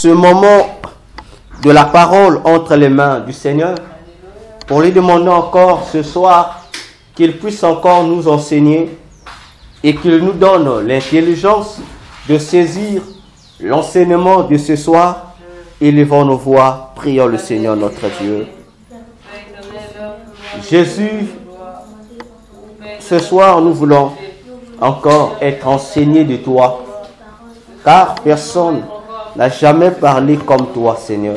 ce moment de la parole entre les mains du Seigneur pour lui demander encore ce soir qu'il puisse encore nous enseigner et qu'il nous donne l'intelligence de saisir l'enseignement de ce soir. Élevons nos voix, prions le Seigneur notre Dieu. Jésus, ce soir nous voulons encore être enseignés de toi, car personne n'a jamais parlé comme toi, Seigneur.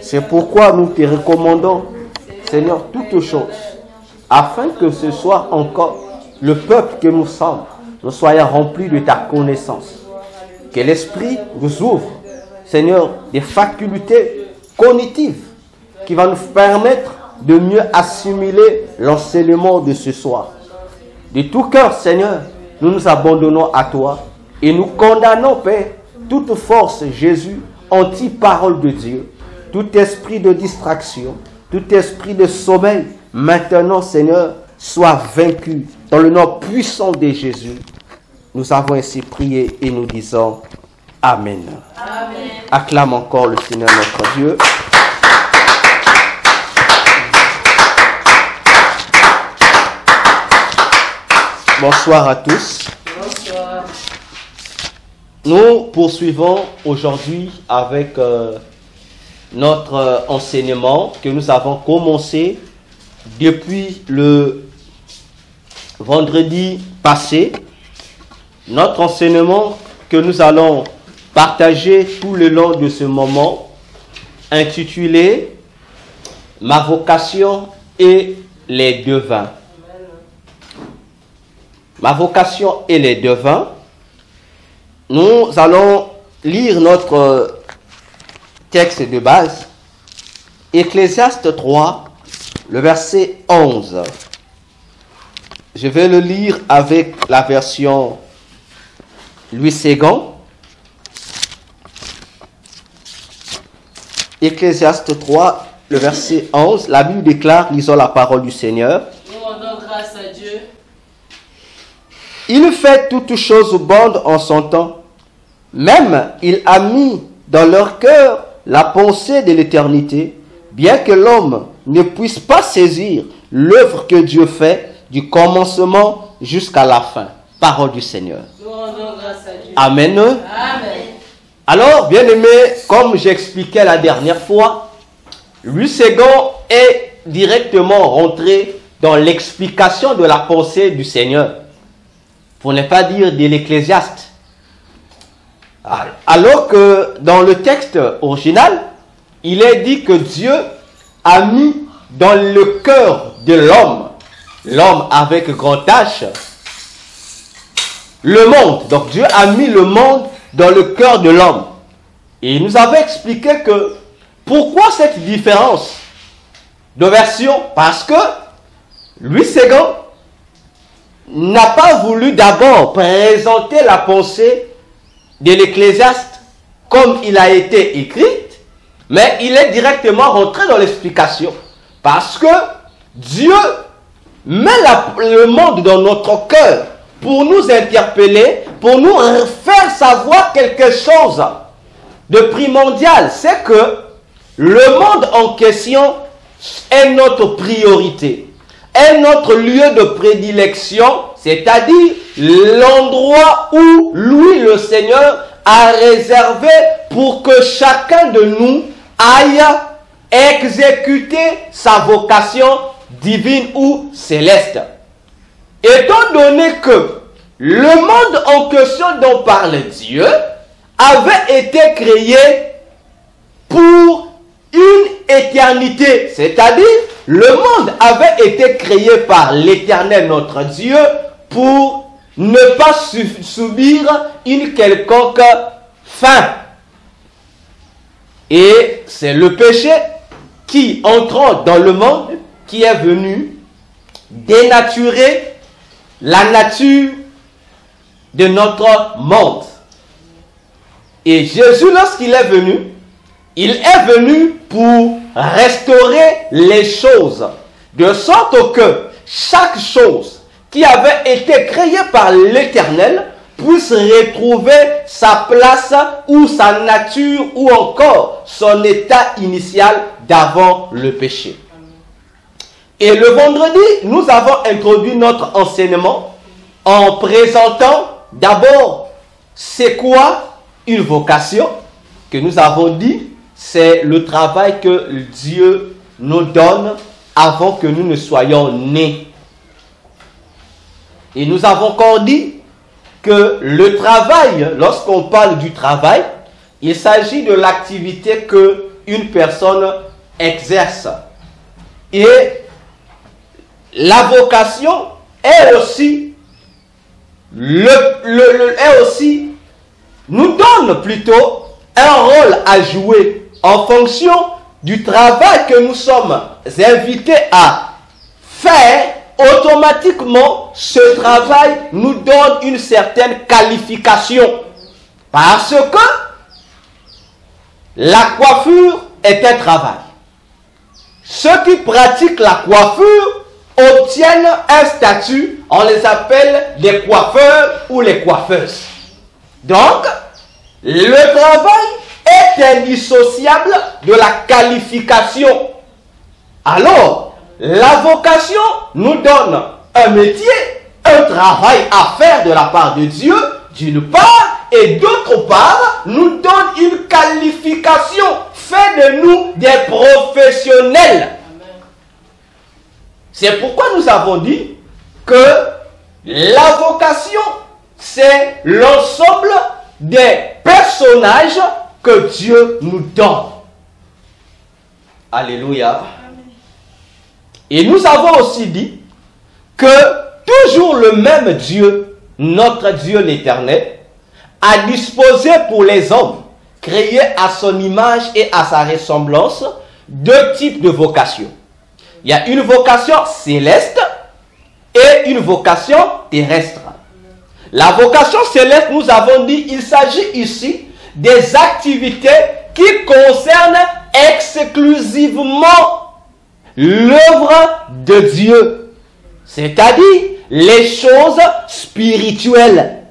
C'est pourquoi nous te recommandons, Seigneur, toutes choses, afin que ce soir encore, le peuple que nous sommes, nous soyons remplis de ta connaissance. Que l'Esprit nous ouvre, Seigneur, des facultés cognitives qui vont nous permettre de mieux assimiler l'enseignement de ce soir. De tout cœur, Seigneur, nous nous abandonnons à toi et nous condamnons, Père, toute force, Jésus, anti-parole de Dieu, tout esprit de distraction, tout esprit de sommeil, maintenant, Seigneur, soit vaincu dans le nom puissant de Jésus. Nous avons ainsi prié et nous disons Amen. Amen. Acclame encore le Seigneur notre Dieu. Bonsoir à tous. Bonsoir. Nous poursuivons aujourd'hui avec notre enseignement que nous avons commencé depuis le vendredi passé. Notre enseignement que nous allons partager tout le long de ce moment, intitulé « Ma vocation et les devins ». Ma vocation et les devins. Nous allons lire notre texte de base, Ecclésiaste 3, le verset 11. Je vais le lire avec la version Louis II. Ecclésiaste 3, le verset 11. La Bible déclare, lisons la parole du Seigneur. Nous rendons grâce à Dieu. Il fait toutes choses bonnes en son temps. Même il a mis dans leur cœur la pensée de l'éternité, bien que l'homme ne puisse pas saisir l'œuvre que Dieu fait du commencement jusqu'à la fin. Parole du Seigneur. Nous rendons grâce à Dieu. Amen. Amen. Alors, bien-aimés, comme j'expliquais la dernière fois, Louis II est directement rentré dans l'explication de la pensée du Seigneur, pour ne pas dire de l'Ecclésiaste. Alors que dans le texte original, il est dit que Dieu a mis dans le cœur de l'homme avec grand H, le monde. Donc Dieu a mis le monde dans le cœur de l'homme. Et il nous avait expliqué que pourquoi cette différence de version? Parce que Louis II n'a pas voulu d'abord présenter la pensée de l'Ecclésiaste comme il a été écrite, mais il est directement rentré dans l'explication. Parce que Dieu met le monde dans notre cœur pour nous interpeller, pour nous faire savoir quelque chose de primordial. C'est que le monde en question est notre priorité, est notre lieu de prédilection, c'est-à-dire l'endroit où lui, le Seigneur, a réservé pour que chacun de nous aille exécuter sa vocation divine ou céleste. Étant donné que le monde en question dont parle Dieu avait été créé pour une éternité, c'est-à-dire le monde avait été créé par l'Éternel notre Dieu pour ne pas subir une quelconque fin. Et c'est le péché qui, entrant dans le monde, qui est venu dénaturer la nature de notre monde. Et Jésus, lorsqu'il est venu, il est venu pour restaurer les choses, de sorte que chaque chose qui avait été créée par l'Éternel puisse retrouver sa place ou sa nature ou encore son état initial d'avant le péché. Et le vendredi, nous avons introduit notre enseignement en présentant d'abord c'est quoi une vocation, que nous avons dit, c'est le travail que Dieu nous donne avant que nous ne soyons nés. Et nous avons encore dit que le travail, lorsqu'on parle du travail, il s'agit de l'activité qu'une personne exerce. Et la vocation est aussi, nous donne plutôt un rôle à jouer en fonction du travail que nous sommes invités à faire. Automatiquement, ce travail nous donne une certaine qualification. Parce que la coiffure est un travail. Ceux qui pratiquent la coiffure obtiennent un statut, on les appelle les coiffeurs ou les coiffeuses. Donc, le travail est indissociable de la qualification. Alors, la vocation nous donne un métier, un travail à faire de la part de Dieu, d'une part, et d'autre part, nous donne une qualification, fait de nous des professionnels. C'est pourquoi nous avons dit que la vocation, c'est l'ensemble des personnages que Dieu nous donne. Alléluia. Et nous avons aussi dit que toujours le même Dieu, notre Dieu l'Éternel, a disposé pour les hommes, créés à son image et à sa ressemblance, deux types de vocations. Il y a une vocation céleste et une vocation terrestre. La vocation céleste, nous avons dit, il s'agit ici des activités qui concernent exclusivement l'œuvre de Dieu, c'est-à-dire les choses spirituelles.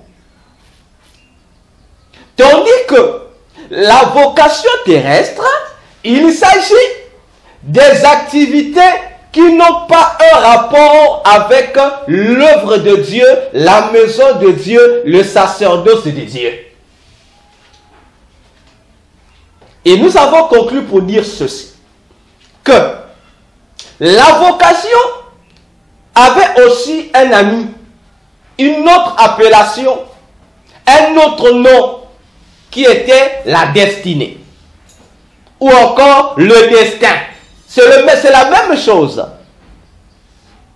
Tandis que la vocation terrestre, il s'agit des activités qui n'ont pas un rapport avec l'œuvre de Dieu, la maison de Dieu, le sacerdoce de Dieu. Et nous avons conclu pour dire ceci, que la vocation avait aussi un ami, une autre appellation, un autre nom qui était la destinée. Ou encore le destin. C'est la même chose.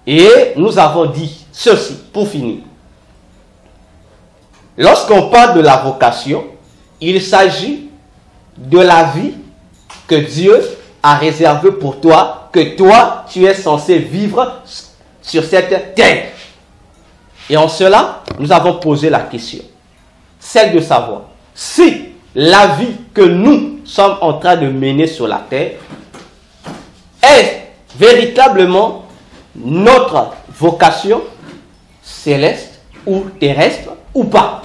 Et nous avons dit ceci, pour finir. Lorsqu'on parle de la vocation, il s'agit de la vie que Dieu a réservée pour toi, que toi, tu es censé vivre sur cette terre. Et en cela, nous avons posé la question, celle de savoir si la vie que nous sommes en train de mener sur la terre est véritablement notre vocation céleste ou terrestre ou pas.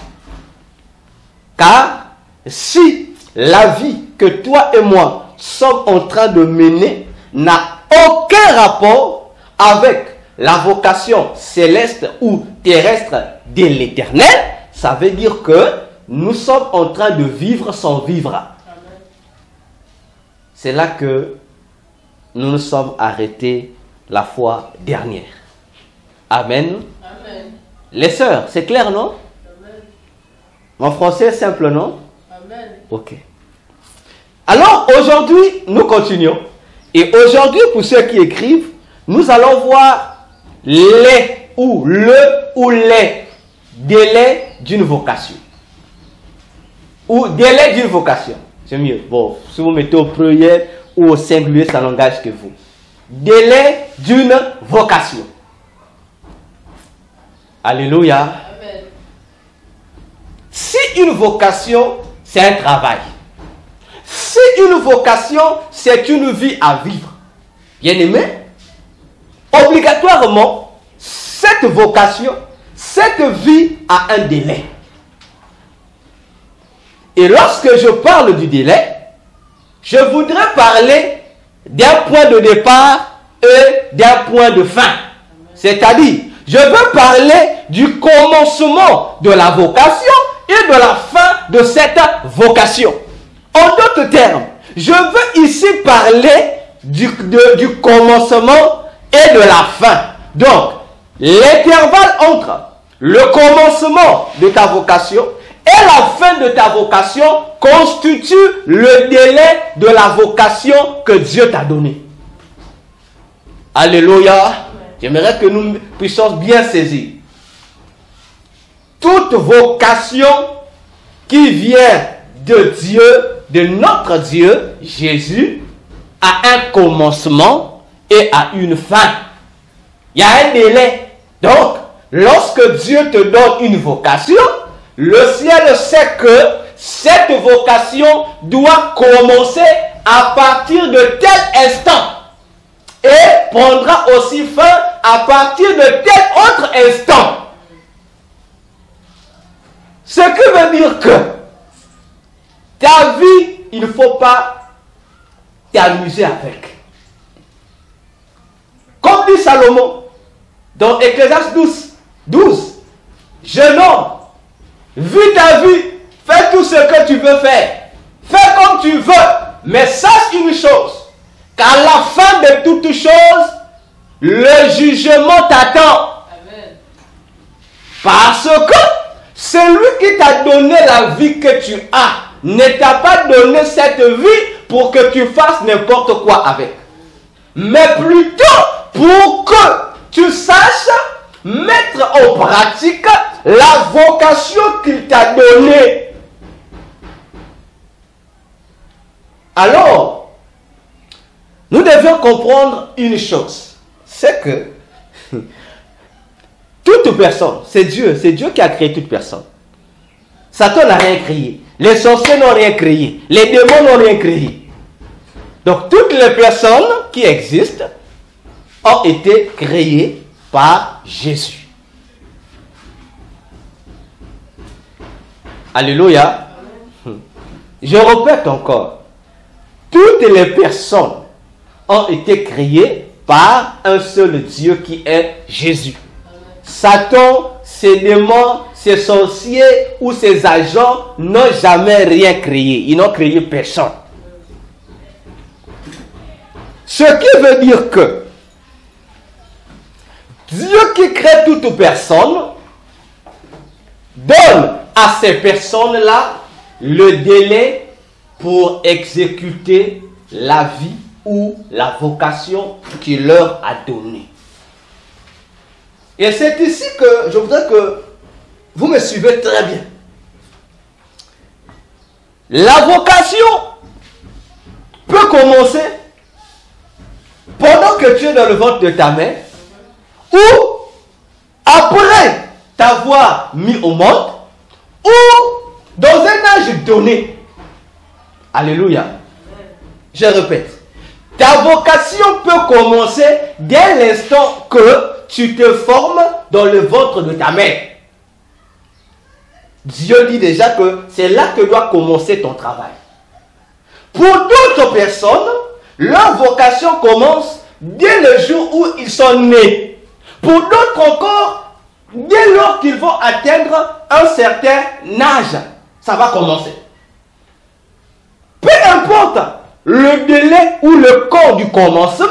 Car si la vie que toi et moi sommes en train de mener n'a aucun rapport avec la vocation céleste ou terrestre de l'Éternel, ça veut dire que nous sommes en train de vivre sans vivre. C'est là que nous nous sommes arrêtés la fois dernière. Amen. Amen. Les sœurs, c'est clair, non? Amen. Mon français est simple, non? Amen. Ok. Alors, aujourd'hui, nous continuons. Et aujourd'hui, pour ceux qui écrivent, nous allons voir les ou les délais d'une vocation. Ou délai d'une vocation. C'est mieux. Bon, si vous mettez au pluriel ou au singulier, ça n'engage que vous. Délai d'une vocation. Alléluia. Amen. Si une vocation, c'est un travail. Si une vocation, c'est une vie à vivre. Bien aimé, obligatoirement, cette vocation, cette vie a un délai. Et lorsque je parle du délai, je voudrais parler d'un point de départ et d'un point de fin. C'est-à-dire, je veux parler du commencement de la vocation et de la fin de cette vocation. En d'autres termes, je veux ici parler du commencement et de la fin. Donc, l'intervalle entre le commencement de ta vocation et la fin de ta vocation constitue le délai de la vocation que Dieu t'a donnée. Alléluia. J'aimerais que nous puissions bien saisir. Toute vocation qui vient de Dieu, de notre Dieu, Jésus, a un commencement et a une fin. Il y a un délai. Donc, lorsque Dieu te donne une vocation, le ciel sait que cette vocation doit commencer à partir de tel instant et prendra aussi fin à partir de tel autre instant. Ce qui veut dire que ta vie, il ne faut pas t'amuser avec. Comme dit Salomon dans Ecclésiaste 12, jeune homme, vis ta vie, fais tout ce que tu veux faire, fais comme tu veux, mais sache une chose, qu'à la fin de toutes choses, le jugement t'attend. Parce que celui qui t'a donné la vie que tu as ne t'a pas donné cette vie pour que tu fasses n'importe quoi avec, mais plutôt pour que tu saches mettre en pratique la vocation qu'il t'a donnée. Alors, nous devons comprendre une chose, c'est que toute personne, c'est Dieu qui a créé toute personne. Satan n'a rien créé, les sorciers n'ont rien créé, les démons n'ont rien créé. Donc toutes les personnes qui existent ont été créées par Jésus. Alléluia. Je répète encore, toutes les personnes ont été créées par un seul Dieu qui est Jésus. Satan, ses démons, ses sorciers ou ses agents n'ont jamais rien créé. Ils n'ont créé personne. Ce qui veut dire que Dieu qui crée toute personne donne à ces personnes-là le délai pour exécuter la vie ou la vocation qu'il leur a donnée. Et c'est ici que je voudrais que vous me suivez très bien. La vocation peut commencer pendant que tu es dans le ventre de ta mère ou après t'avoir mis au monde ou dans un âge donné. Alléluia. Je répète. Ta vocation peut commencer dès l'instant que tu te formes dans le ventre de ta mère. Dieu dit déjà que c'est là que doit commencer ton travail. Pour d'autres personnes, leur vocation commence dès le jour où ils sont nés. Pour d'autres encore, dès lors qu'ils vont atteindre un certain âge, ça va commencer. Peu importe le délai ou le corps du commencement,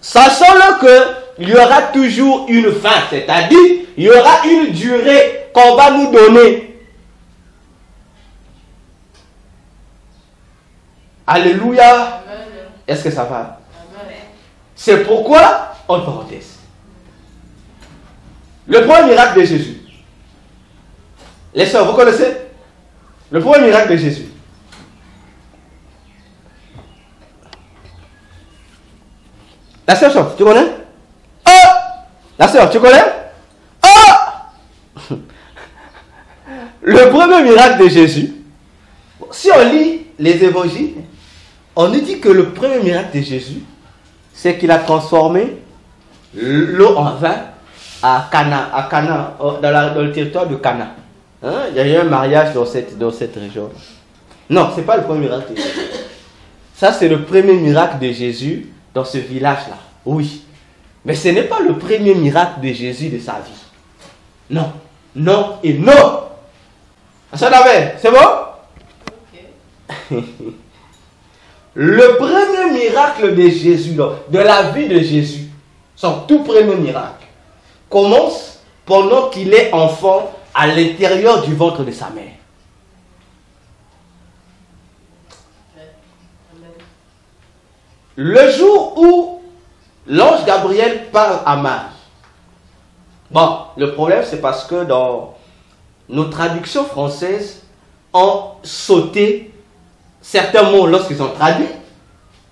sachant-le qu'il y aura toujours une fin, c'est-à-dire il y aura une durée qu'on va nous donner. Alléluia. Est-ce que ça va? C'est pourquoi, en parenthèse, le premier miracle de Jésus. Les sœurs, vous connaissez? Le premier miracle de Jésus. La sœur chante, tu connais? La sœur, tu connais? Le premier miracle de Jésus, si on lit les évangiles, on nous dit que le premier miracle de Jésus, c'est qu'il a transformé l'eau en vin à Cana, dans le territoire de Cana. Hein? Il y a eu un mariage dans cette région. Non, ce n'est pas le premier miracle de Jésus. Ça, c'est le premier miracle de Jésus dans ce village-là. Oui. Mais ce n'est pas le premier miracle de Jésus de sa vie. Non. Non et non. Ça d'avait, c'est bon? Ok. Le premier miracle de Jésus, de la vie de Jésus, son tout premier miracle, commence pendant qu'il est enfant à l'intérieur du ventre de sa mère. Le jour où l'ange Gabriel parle à Marie. Bon, le problème c'est parce que dans nos traductions françaises ont sauté certains mots lorsqu'ils ont traduit.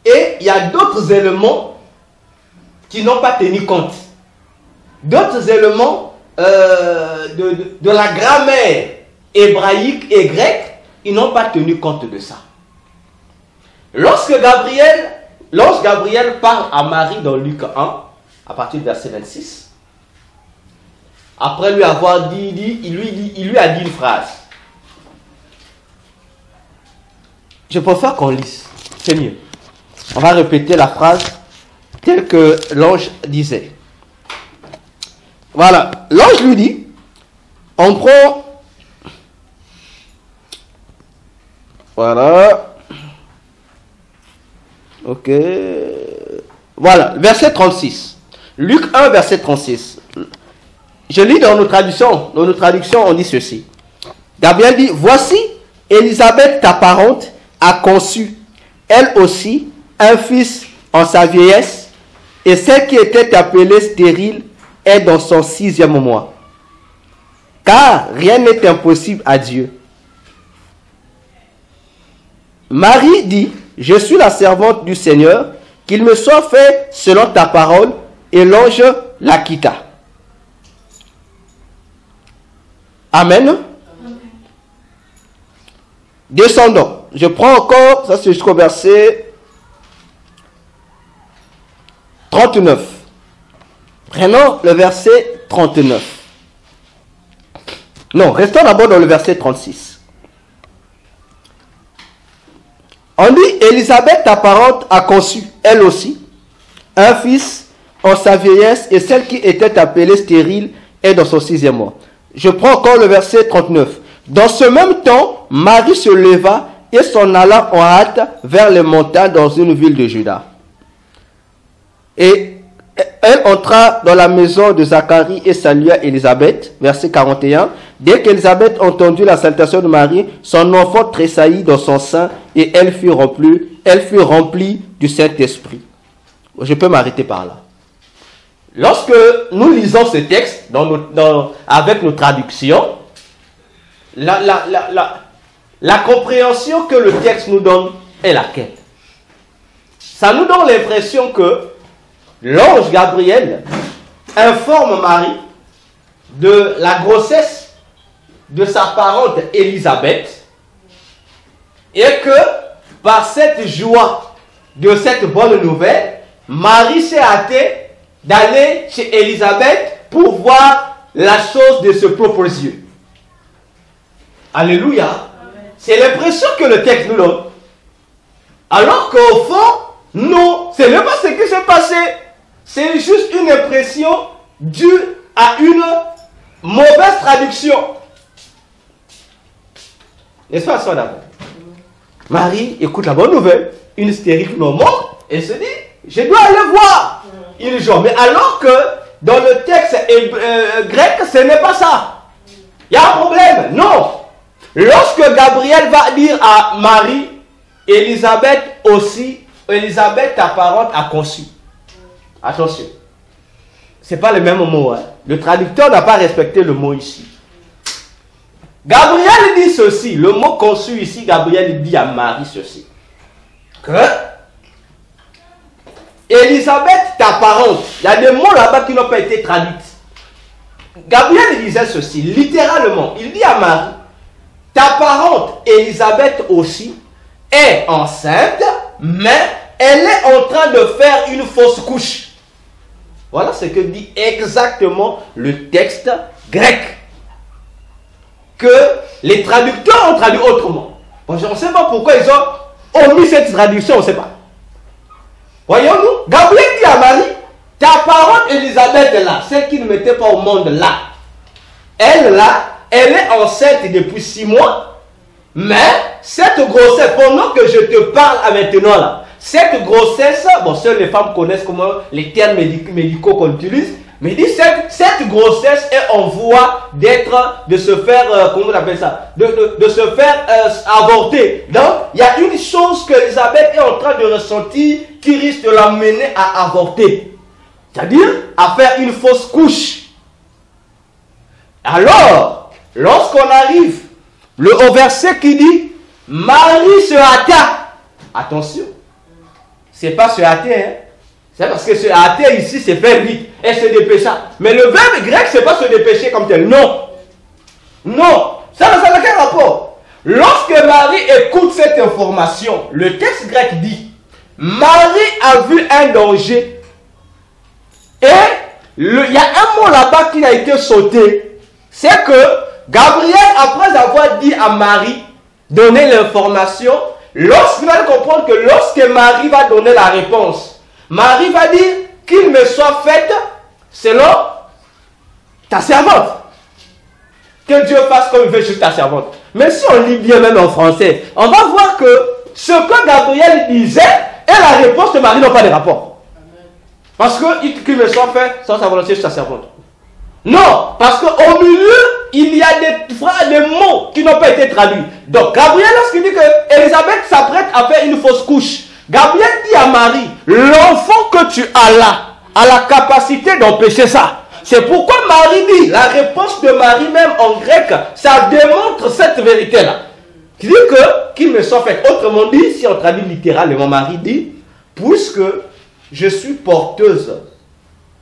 Et il y a d'autres éléments qui n'ont pas tenu compte. D'autres éléments de la grammaire hébraïque et grecque, ils n'ont pas tenu compte de ça. L'ange Gabriel parle à Marie dans Luc 1, à partir du verset 26. Après lui avoir dit, il lui a dit une phrase. Je préfère qu'on lise, c'est mieux. On va répéter la phrase telle que l'ange disait. Voilà, l'ange lui dit, on prend, voilà, ok, voilà, verset 36, Luc 1, verset 36, je lis dans nos traductions, on dit ceci, Gabriel dit, voici, Élisabeth, ta parente, a conçu, elle aussi, un fils en sa vieillesse, et celle qui était appelée stérile est dans son 6e mois. Car rien n'est impossible à Dieu. Marie dit, je suis la servante du Seigneur, qu'il me soit fait selon ta parole, et l'ange la quitta. Amen. Descendons. Je prends encore, ça c'est jusqu'au verset 39. Prenons le verset 39. Non, restons d'abord dans le verset 36. On dit, Élisabeth, ta parente, a conçu, elle aussi, un fils en sa vieillesse, et celle qui était appelée stérile est dans son 6e mois. Je prends encore le verset 39. Dans ce même temps, Marie se leva et s'en alla en hâte vers les montagnes dans une ville de Juda. Et elle entra dans la maison de Zacharie et salua Élisabeth, verset 41. Dès qu'Élisabeth entendit la salutation de Marie, son enfant tressaillit dans son sein et elle fut remplie du Saint-Esprit. Je peux m'arrêter par là. Lorsque nous lisons ce texte avec nos traductions, la compréhension que le texte nous donne est laquelle? Ça nous donne l'impression que l'ange Gabriel informe Marie de la grossesse de sa parente Élisabeth et que par cette joie de cette bonne nouvelle, Marie s'est hâtée d'aller chez Élisabeth pour voir la chose de ses propres yeux. Alléluia. C'est l'impression que le texte nous donne. Alors qu'au fond, non, ce n'est pas ce qui s'est passé. C'est juste une impression due à une mauvaise traduction. N'est-ce pas ça d'abord? Marie écoute la bonne nouvelle. Une stérile normale et se dit, je dois aller voir une joie. Mais alors que dans le texte grec, ce n'est pas ça. Il y a un problème. Non. Lorsque Gabriel va dire à Marie, Élisabeth aussi, Élisabeth, ta parente, a conçu. Attention. Ce n'est pas le même mot. Hein. Le traducteur n'a pas respecté le mot ici. Gabriel dit ceci. Le mot conçu ici, Gabriel dit à Marie ceci. Que Élisabeth, ta parente, il y a des mots là-bas qui n'ont pas été traduits. Gabriel disait ceci, littéralement. Il dit à Marie, ta parente Élisabeth aussi est enceinte, mais elle est en train de faire une fausse couche. Voilà ce que dit exactement le texte grec. que les traducteurs ont traduit autrement. Bon, je ne sais pas pourquoi ils ont omis cette traduction, on ne sait pas. Voyons-nous, Gabriel dit à Marie, ta parente Élisabeth est là, celle qui ne mettait pas au monde là. Elle là, elle est enceinte depuis 6 mois, mais cette grossesse, pendant que je te parle maintenant là, cette grossesse, bon, seules les femmes connaissent comment les termes médicaux qu'on utilise, mais il dit cette grossesse est en voie de se faire, comment on appelle ça, de se faire avorter. Donc, il y a une chose que Elisabeth est en train de ressentir qui risque de l'amener à avorter. C'est-à-dire à faire une fausse couche. Alors, lorsqu'on arrive au verset qui dit, Marie se hâta. Attention, c'est pas se hâter, hein. C'est parce que se hâter ici, c'est faire vite. Elle se dépêcha. Mais le verbe grec, c'est pas se dépêcher comme tel. Non. Non. Ça n'a quel rapport? Lorsque Marie écoute cette information, le texte grec dit, Marie a vu un danger. Et il y a un mot là-bas qui a été sauté. C'est que Gabriel, après avoir dit à Marie, donner l'information, lorsqu'il va comprendre que lorsque Marie va donner la réponse, Marie va dire qu'il me soit fait selon ta servante. Que Dieu fasse comme il veut sur ta servante. Mais si on lit bien même en français, on va voir que ce que Gabriel disait et la réponse de Marie n'ont pas de rapport. Parce qu'il me soit fait sans sa volonté sur ta servante. Non, parce qu'au milieu, il y a des mots qui n'ont pas été traduits. Donc Gabriel, lorsqu'il dit que Élisabeth s'apprête à faire une fausse couche, Gabriel dit à Marie, l'enfant que tu as là a la capacité d'empêcher ça. C'est pourquoi Marie dit, la réponse de Marie même en grec, ça démontre cette vérité-là. Il dit qu'il me soit fait. Autrement dit, si on traduit littéralement, Marie dit, puisque je suis porteuse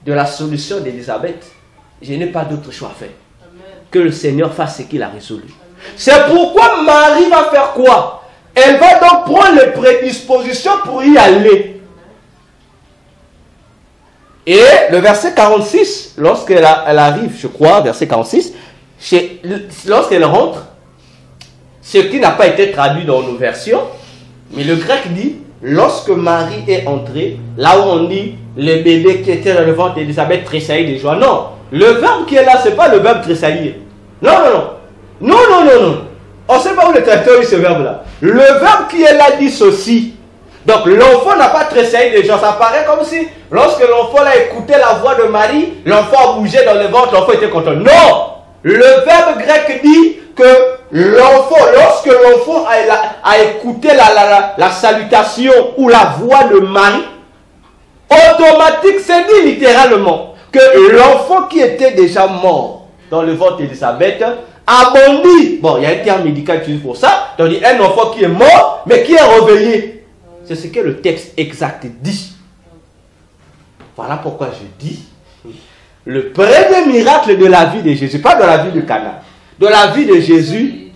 de la solution d'Élisabeth, je n'ai pas d'autre choix à faire. Amen. Que le Seigneur fasse ce qu'il a résolu. C'est pourquoi Marie va faire quoi? Elle va donc prendre les prédispositions pour y aller. Et le verset 46, lorsqu'elle arrive, je crois, verset 46, lorsqu'elle rentre, ce qui n'a pas été traduit dans nos versions, mais le grec dit, lorsque Marie est entrée, là où on dit, le bébé qui était dans le ventre d'Élisabeth tressaillit de joie. Non, le verbe qui est là, ce n'est pas le verbe tressaillir. Non, non, non. Non, non, non, non. On ne sait pas où le traducteur dit ce verbe-là. Le verbe qui est là dit ceci. Donc l'enfant n'a pas tressailli de joie. Ça paraît comme si, lorsque l'enfant a écouté la voix de Marie, l'enfant a bougé dans le ventre, l'enfant était content. Non. Le verbe grec dit que l'enfant, lorsque l'enfant a écouté la salutation ou la voix de Marie, automatique, c'est dit littéralement que l'enfant qui était déjà mort dans le ventre d'Élisabeth a bondi. Bon, il y a un terme médical utilisé pour ça. Donc, il y a un enfant qui est mort, mais qui est réveillé. C'est ce que le texte exact dit. Voilà pourquoi je dis le premier miracle de la vie de Jésus, pas de la vie de Cana, de la vie de Jésus.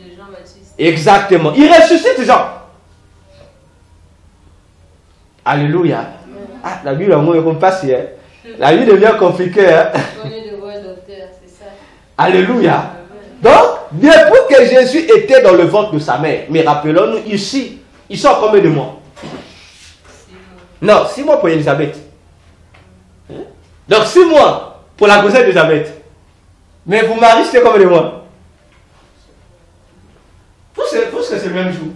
Exactement. Il ressuscite Jean. Alléluia. Ah, la Bible, on ne passe hier. La vie devient compliquée. Hein? Alléluia. Donc, depuis que Jésus était dans le ventre de sa mère, mais rappelons-nous ici, ils sont combien de mois? 6 mois. Non, 6 mois pour Élisabeth. Donc 6 mois pour la grossesse d'Élisabeth. Mais vous mariez, c'était combien de mois? Pour ce que c'est le même jour.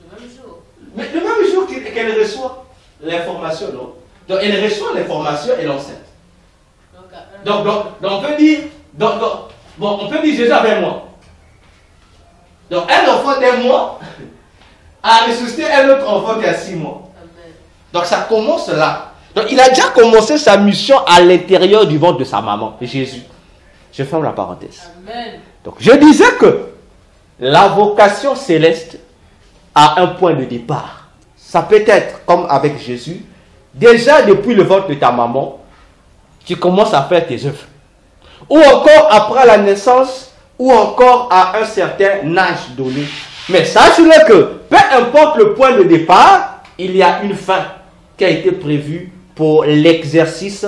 Le même jour. Mais le même jour qu'elle reçoit l'information, non? Donc elle reçoit l'information et l'enceinte. Donc on peut dire, bon, on peut dire Jésus avait un mois. Donc un enfant d'un mois a ressuscité un autre enfant qui a 6 mois. Amen. Donc ça commence là. Donc il a déjà commencé sa mission à l'intérieur du ventre de sa maman, Jésus. Je ferme la parenthèse. Amen. Donc je disais que la vocation céleste a un point de départ. Ça peut être comme avec Jésus. Déjà depuis le ventre de ta maman, tu commences à faire tes œuvres. Ou encore après la naissance, ou encore à un certain âge donné. Mais sache-le que, peu importe le point de départ, il y a une fin qui a été prévue pour l'exercice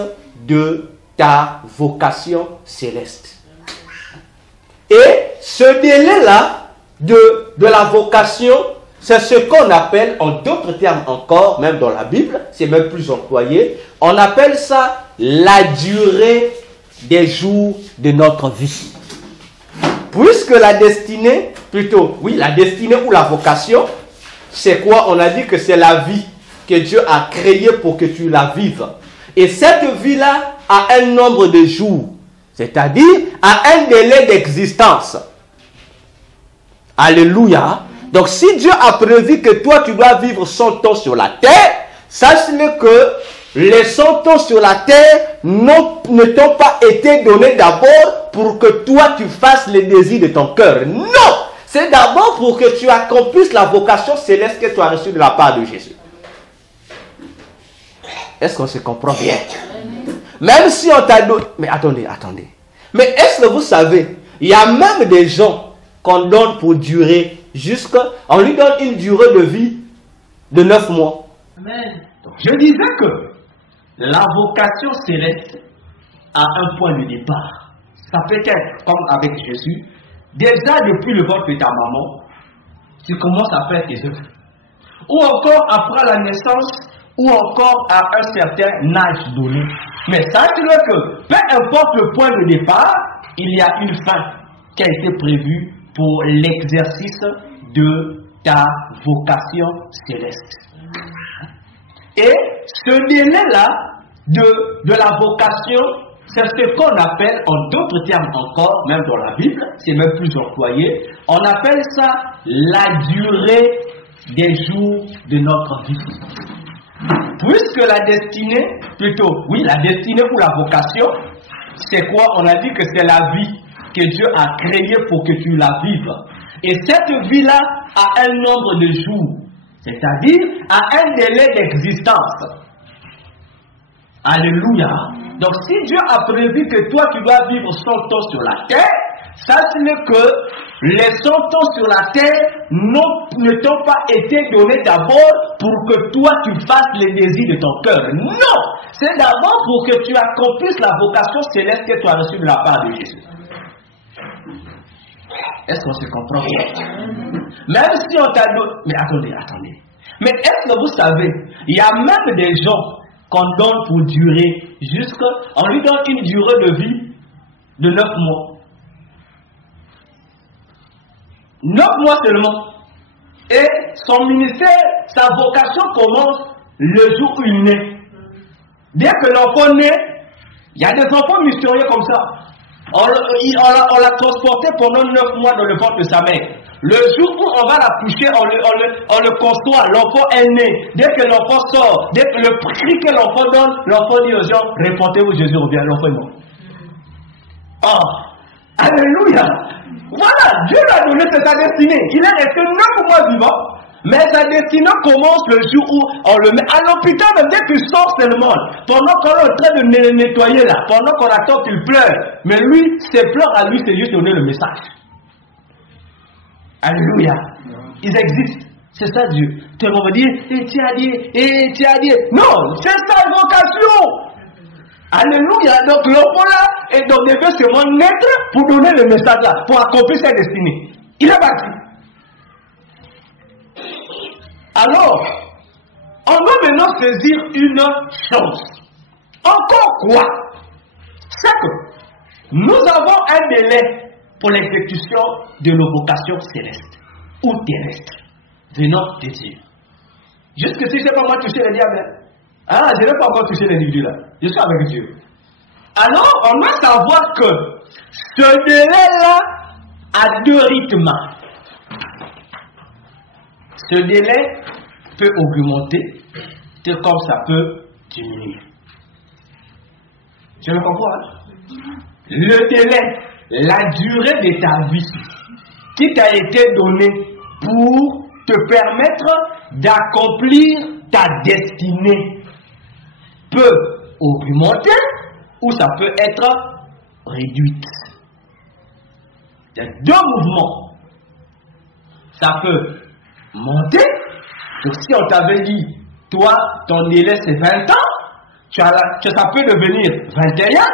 de ta vocation céleste. Et ce délai-là de la vocation, c'est ce qu'on appelle, en d'autres termes encore, même dans la Bible, c'est même plus employé, on appelle ça la durée des jours de notre vie. Puisque la destinée, plutôt, oui, la destinée ou la vocation, c'est quoi? On a dit que c'est la vie que Dieu a créée pour que tu la vives. Et cette vie-là a un nombre de jours, c'est-à-dire a un délai d'existence. Alléluia. Donc si Dieu a prévu que toi tu dois vivre 100 ans sur la terre, sache-le que les 100 ans sur la terre ne t'ont pas été donnés d'abord pour que toi tu fasses les désirs de ton cœur. Non! C'est d'abord pour que tu accomplisses la vocation céleste que tu as reçue de la part de Jésus. Est-ce qu'on se comprend bien? Même si on t'a donné... Mais attendez. Mais est-ce que vous savez, il y a même des gens qu'on donne pour durer on lui donne une durée de vie de 9 mois. Amen. Je disais que la vocation céleste a un point de départ. Ça peut être comme avec Jésus. Déjà depuis le ventre de ta maman, tu commences à faire tes œuvres. Ou encore après la naissance, ou encore à un certain âge donné. Mais sache-le que, peu importe le point de départ, il y a une fin qui a été prévue pour l'exercice de ta vocation céleste. Et ce délai-là de la vocation, c'est ce qu'on appelle, en d'autres termes encore, même dans la Bible, c'est même plus employé, on appelle ça la durée des jours de notre vie. Puisque la destinée, la destinée ou la vocation, c'est quoi? On a dit que c'est la vie que Dieu a créée pour que tu la vives. Et cette vie-là a un nombre de jours, c'est-à-dire a un délai d'existence. Alléluia. Donc si Dieu a prévu que toi tu dois vivre 100 ans sur la terre, sache-le que les 100 ans sur la terre ne t'ont pas été donnés d'abord pour que toi tu fasses les désirs de ton cœur. Non! C'est d'abord pour que tu accomplisses la vocation céleste que tu as reçue de la part de Jésus. Est-ce qu'on se comprend bien? Même si on t'a donné... Mais attendez. Mais est-ce que vous savez, il y a même des gens qu'on donne pour durer on lui donne une durée de vie de 9 mois. 9 mois seulement. Et son ministère, sa vocation commence le jour où il naît. Dès que l'enfant naît, il y a des enfants mystérieux comme ça. On l'a transporté pendant 9 mois dans le ventre de sa mère. Le jour où on va la coucher, on le conçoit, l'enfant est né. Dès que l'enfant sort, dès que le cri que l'enfant donne, l'enfant dit aux gens, répondez-vous, Jésus revient, l'enfant est mort. Oh, alléluia. Voilà, Dieu lui a donné sa destinée. Il est resté 9 mois vivant. Mais sa destinée commence le jour où on le met à l'hôpital, même dès qu'il sort seulement, pendant qu'on est en train de le nettoyer là, pendant qu'on attend qu'il pleure. Mais lui, ses pleurs à lui, c'est juste donner le message. Alléluia. Ils existent. C'est ça Dieu. Tout le monde va dire, tu as dit. Non, c'est sa vocation. Alléluia. Donc l'enfant là, et donc devait seulement naître pour donner le message là, pour accomplir sa destinée. Il est parti. Alors, on va maintenant saisir une chose. Encore quoi? C'est que nous avons un délai pour l'exécution de nos vocations célestes ou terrestres venant de Dieu. Jusqu'ici, je n'ai pas encore touché le diable. Je n'ai pas encore touché l'individu là. Je suis avec Dieu. Alors, on doit savoir que ce délai-là a 2 rythmes. Ce délai peut augmenter, tout comme ça peut diminuer. Tu le comprends, hein? Le délai, la durée de ta vie qui t'a été donnée pour te permettre d'accomplir ta destinée peut augmenter ou ça peut être réduite. Il y a 2 mouvements. Ça peut monter. Donc si on t'avait dit, toi, ton délai c'est 20 ans, ça peut devenir 21,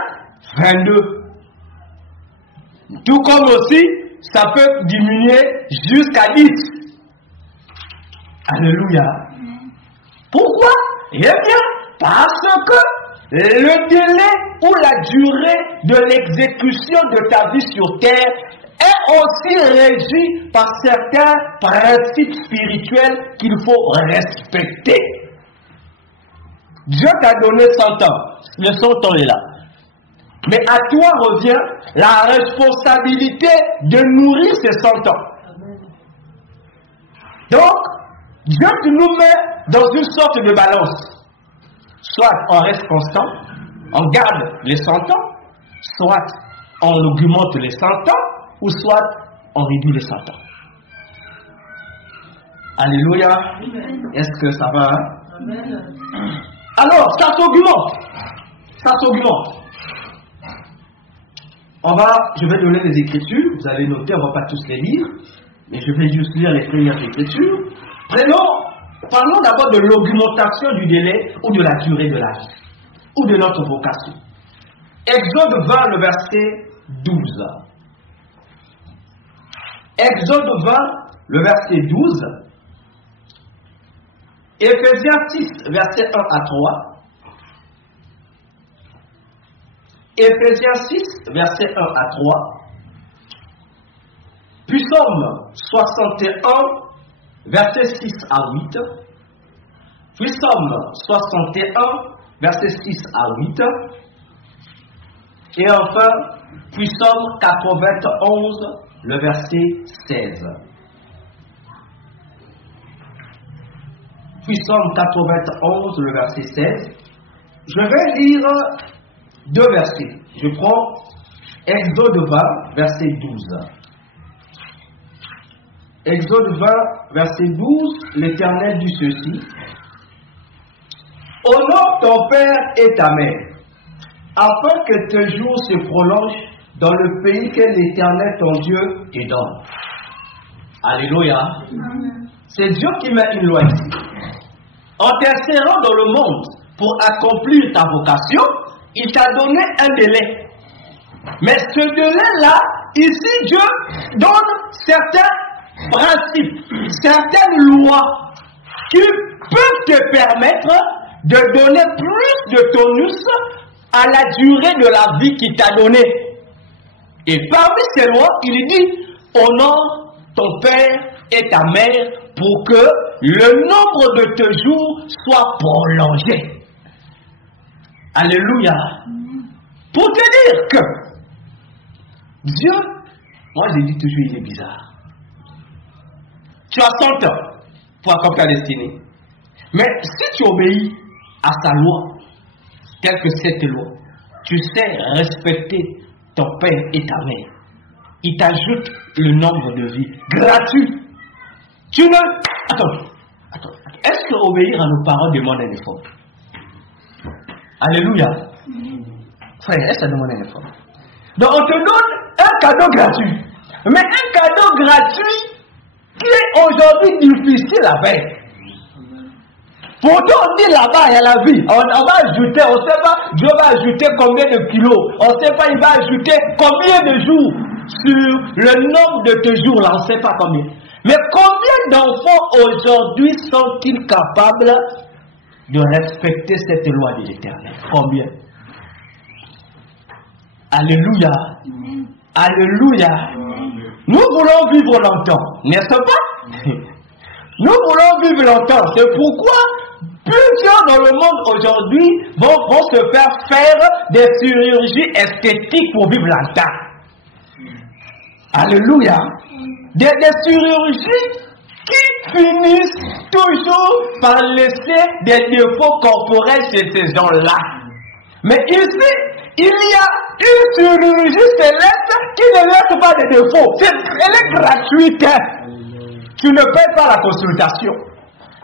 22. Tout comme aussi, ça peut diminuer jusqu'à 10. Alléluia. Pourquoi? Eh bien, parce que le délai ou la durée de l'exécution de ta vie sur terre est aussi régi par certains principes spirituels qu'il faut respecter. Dieu t'a donné 100 ans. Le 100 ans est là. Mais à toi revient la responsabilité de nourrir ces 100 ans. Donc, Dieu nous met dans une sorte de balance. Soit on reste constant, on garde les 100 ans, soit on augmente les 100 ans, ou soit on réduit les 100 ans. Alléluia. Est-ce que ça va? Amen. Alors, ça s'augmente. Ça s'augmente. Je vais donner les écritures, vous allez noter, on ne va pas tous les lire, mais je vais juste lire les premières écritures. Parlons d'abord de l'augmentation du délai ou de la durée de la vie, ou de notre vocation. Exode 20, le verset 12. Exode 20, le verset 12. Éphésiens 6, verset 1 à 3. Éphésiens 6, verset 1 à 3. Puis Psaume 61, verset 6 à 8. Puis Psaume 61, verset 6 à 8. Et enfin, puis Psaume 91, le verset 16. Puis Psaume 91, le verset 16. Je vais lire deux versets. Je prends Exode 20, verset 12. Exode 20, verset 12, l'Éternel dit ceci. Honore ton père et ta mère, afin que tes jours se prolongent dans le pays que l'Éternel ton Dieu te donne. Alléluia. C'est Dieu qui met une loi ici. En t'insérant dans le monde pour accomplir ta vocation, il t'a donné un délai. Mais ce délai-là, ici, Dieu donne certains principes, certaines lois qui peuvent te permettre de donner plus de tonus à la durée de la vie qu'il t'a donnée. Et parmi ces lois, il dit, honore ton père et ta mère pour que le nombre de tes jours soit prolongé. Alléluia. Pour te dire que Dieu, moi je dis toujours, il est bizarre. Tu as 100 ans pour accomplir ta destinée. Mais si tu obéis à sa loi, telle que cette loi, tu sais respecter ton père et ta mère. Il t'ajoute le nombre de vies gratuit. Tu ne... Attends. Est-ce que obéir à nos parents demande un effort? Alléluia. Frère, est-ce que ça demande un effort? Donc on te donne un cadeau gratuit. Mais un cadeau gratuit qui est aujourd'hui difficile à faire. Pourtant on dit là-bas il y a la vie. On va ajouter, on ne sait pas, Dieu va ajouter combien de kilos. On ne sait pas, il va ajouter combien de jours sur le nombre de tes jours là, on ne sait pas combien. Mais combien d'enfants aujourd'hui sont-ils capables de respecter cette loi de l'Éternel? Combien? Alléluia. Alléluia. Nous voulons vivre longtemps, n'est-ce pas? Nous voulons vivre longtemps. C'est pourquoi plusieurs dans le monde aujourd'hui vont se faire des chirurgies esthétiques pour vivre longtemps. Alléluia. Des chirurgies qui finissent toujours par laisser des défauts corporels chez ces gens-là. Mais ici, il y a une chirurgie céleste qui ne laisse pas de défauts. Elle est gratuite. Tu ne payes pas la consultation.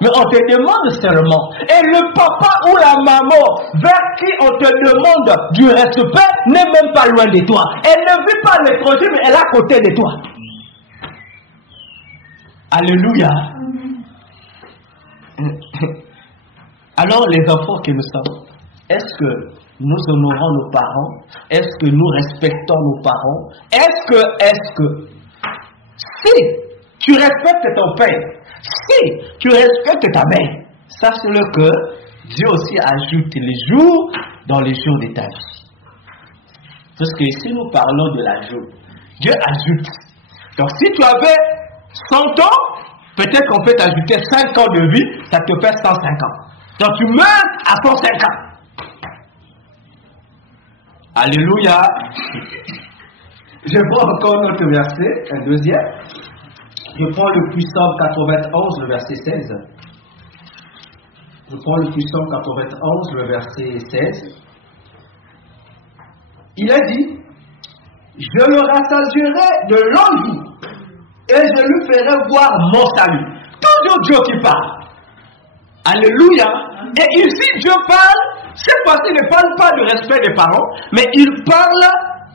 Mais on te demande seulement. Et le papa ou la maman vers qui on te demande du respect n'est même pas loin de toi. Elle ne vit pas à l'étranger, mais elle est à côté de toi. Alléluia. Alors les enfants que nous sommes, est-ce que nous honorons nos parents? Est-ce que nous respectons nos parents? Est-ce que, si tu respectes ton père, si tu respectes ta mère, sache-le que Dieu aussi ajoute les jours dans les jours de ta vie. Parce que si nous parlons de la jour, Dieu ajoute. Donc si tu avais 100 ans, peut-être qu'on peut t'ajouter 5 ans de vie, ça te fait 105 ans. Donc tu meurs à 105 ans. Alléluia. Je prends encore notre verset, un deuxième. Je prends le Psaume 91, le verset 16. Je prends le Psaume 91, le verset 16. Il a dit, je le rassasierai de longs jours et je lui ferai voir mon salut. Toujours Dieu qui parle. Alléluia. Et ici Dieu parle, cette fois-ci il ne parle pas du respect des parents, mais il parle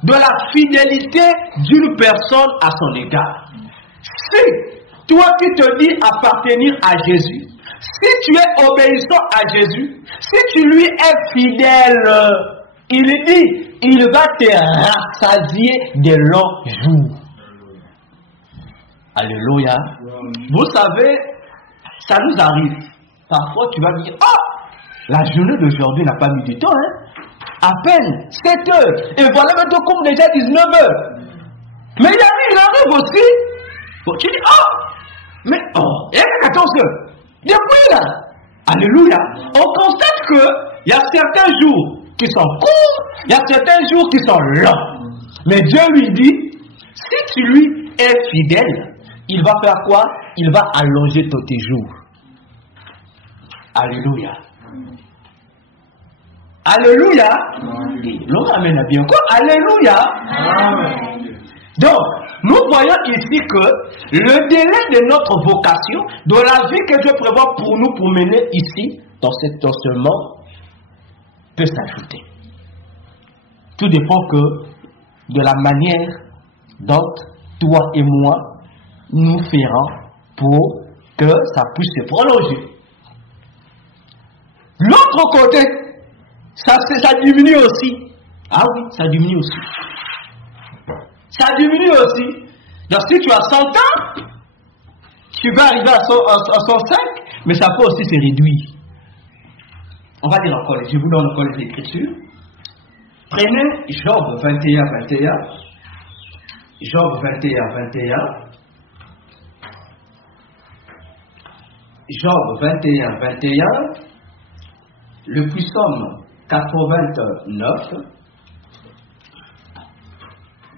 de la fidélité d'une personne à son égard. Si toi qui te dis appartenir à Jésus, si tu es obéissant à Jésus, si tu lui es fidèle, il dit, il va te rassasier de longs jours. Alléluia. Vous savez, ça nous arrive. Parfois, tu vas dire, la journée d'aujourd'hui n'a pas mis du temps, hein? À peine 7 heures. Et voilà maintenant comme déjà 19 heures. Mais il arrive aussi. Bon, tu dis, mais il y a 14 heures. Depuis là, alléluia, on constate qu'il y a certains jours qui sont courts, il y a certains jours qui sont longs. Mais Dieu lui dit, si tu lui es fidèle, il va faire quoi? Il va allonger tes jours. Alléluia. Alléluia. L'homme amène à bien quoi? Alléluia. Amen. Donc, nous voyons ici que le délai de notre vocation, de la vie que Dieu prévoit pour nous pour mener ici, dans ce monde, peut s'ajouter. Tout dépend que de la manière dont toi et moi nous ferons pour que ça puisse se prolonger. L'autre côté, ça diminue aussi. Ah oui, ça diminue aussi. Ça diminue aussi. Donc si tu as 100 ans, tu vas arriver à 105, mais ça peut aussi se réduire. On va dire encore, je vous donne encore les écritures. Prenez Job 21, 21. Job 21, 21. Job 21, 21. Le Psaume 89.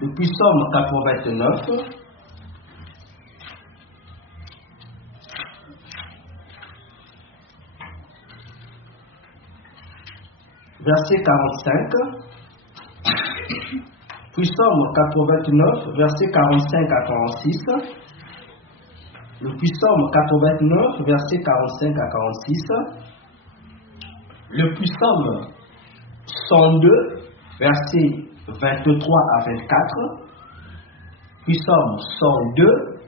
Le Psaume 89. Verset 45. Psaume 89, verset 45 à 46. Le Psaume 89, verset 45 à 46. Le Psaume 102, verset 23 à 24. Psaume 102,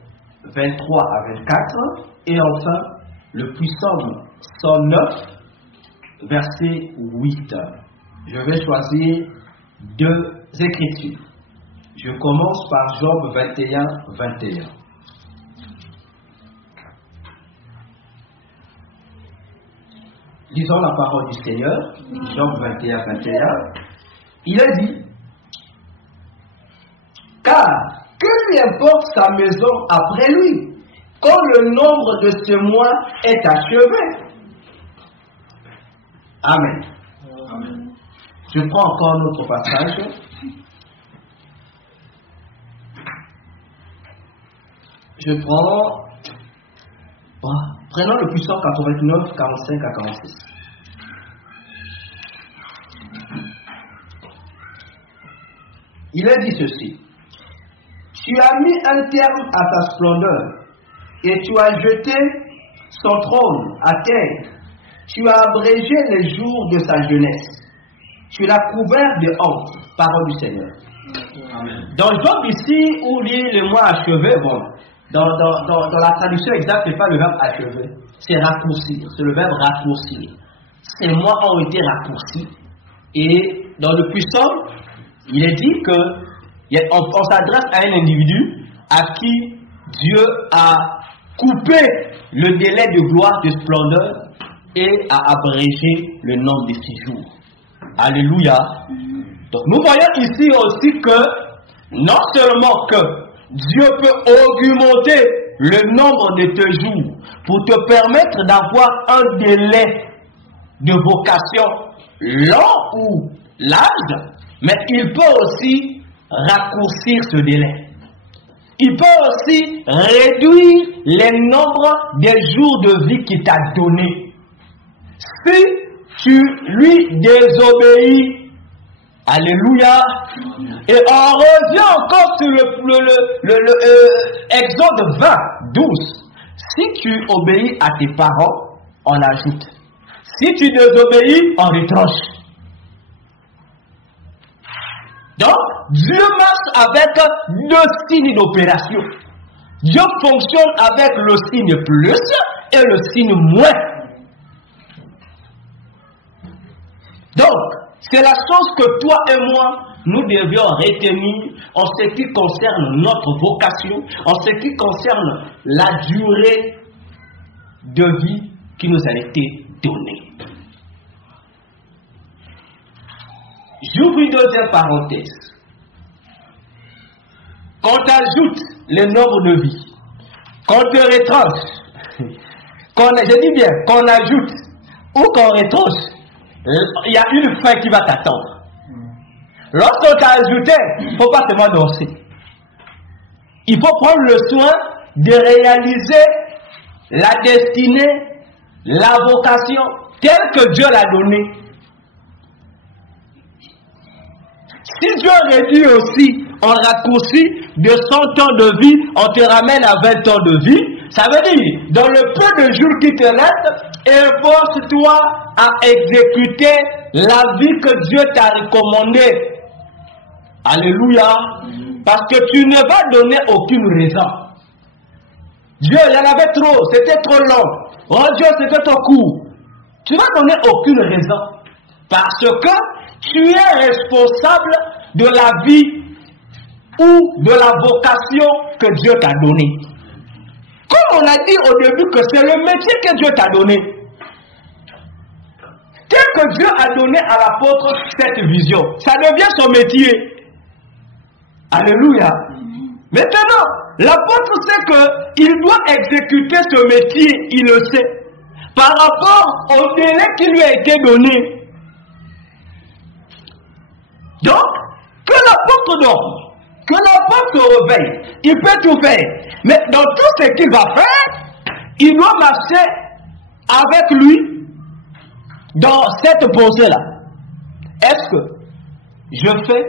23 à 24. Et enfin, le Psaume 109, verset 8. Je vais choisir 2 écritures. Je commence par Job 21, 21. Lisons la parole du Seigneur, Job 21, 21. Il a dit, car que lui importe sa maison après lui, quand le nombre de ce mois est achevé. Amen. Amen. Je prends encore un autre passage. Je prends... prenons le Psaume 89, 45 à 46. Il a dit ceci. Tu as mis un terme à ta splendeur et tu as jeté son trône à terre. Tu as abrégé les jours de sa jeunesse. Tu l'as couvert de honte. Parole du Seigneur. Amen. Dans Job ici, où dit le mois achevé, bon, dans la traduction exacte, ce n'est pas le verbe achever, c'est raccourcir, c'est le verbe raccourcir. Ces mois ont été raccourcis Et dans le puissant, il est dit qu'on s'adresse à un individu à qui Dieu a coupé le délai de gloire, de splendeur et a abrégé le nombre de 6 jours. Alléluia. Donc nous voyons ici aussi que non seulement que Dieu peut augmenter le nombre de tes jours pour te permettre d'avoir un délai de vocation long ou large, mais il peut aussi raccourcir ce délai. Il peut aussi réduire les nombres des jours de vie qu'il t'a donné. Si tu lui désobéis, alléluia, et on revient encore sur Exode 20, 12. Si tu obéis à tes parents, on ajoute. Si tu désobéis, on retranche. Donc, Dieu marche avec 2 signes d'opération. Dieu fonctionne avec le signe plus et le signe moins. Donc, c'est la chose que toi et moi, nous devions retenir en ce qui concerne notre vocation, en ce qui concerne la durée de vie qui nous a été donnée. J'ouvre une deuxième parenthèse. Quand on ajoute le nombre de vie, quand on retranche, je dis bien, quand on ajoute ou quand on retranche, il y a une fin qui va t'attendre. Lorsqu'on t'a ajouté, il ne faut pas seulement danser. Il faut prendre le soin de réaliser la destinée, la vocation telle que Dieu l'a donnée. Si Dieu réduit aussi, on raccourcit de 100 ans de vie, on te ramène à 20 ans de vie, ça veut dire, dans le peu de jours qui te restent, efforce-toi à exécuter la vie que Dieu t'a recommandée. Alléluia. Parce que tu ne vas donner aucune raison. Dieu, il y en avait trop, c'était trop long. Oh Dieu, c'était trop court. Tu ne vas donner aucune raison. Parce que tu es responsable de la vie ou de la vocation que Dieu t'a donnée. Comme on a dit au début que c'est le métier que Dieu t'a donné. Tel que Dieu a donné à l'apôtre cette vision, ça devient son métier. Alléluia. Maintenant, l'apôtre sait qu'il doit exécuter ce métier, il le sait, par rapport au délai qui lui a été donné. Donc, que l'apôtre dorme, que l'apôtre se réveille, il peut tout faire. Mais dans tout ce qu'il va faire, il doit marcher avec lui dans cette pensée-là. Est-ce que je fais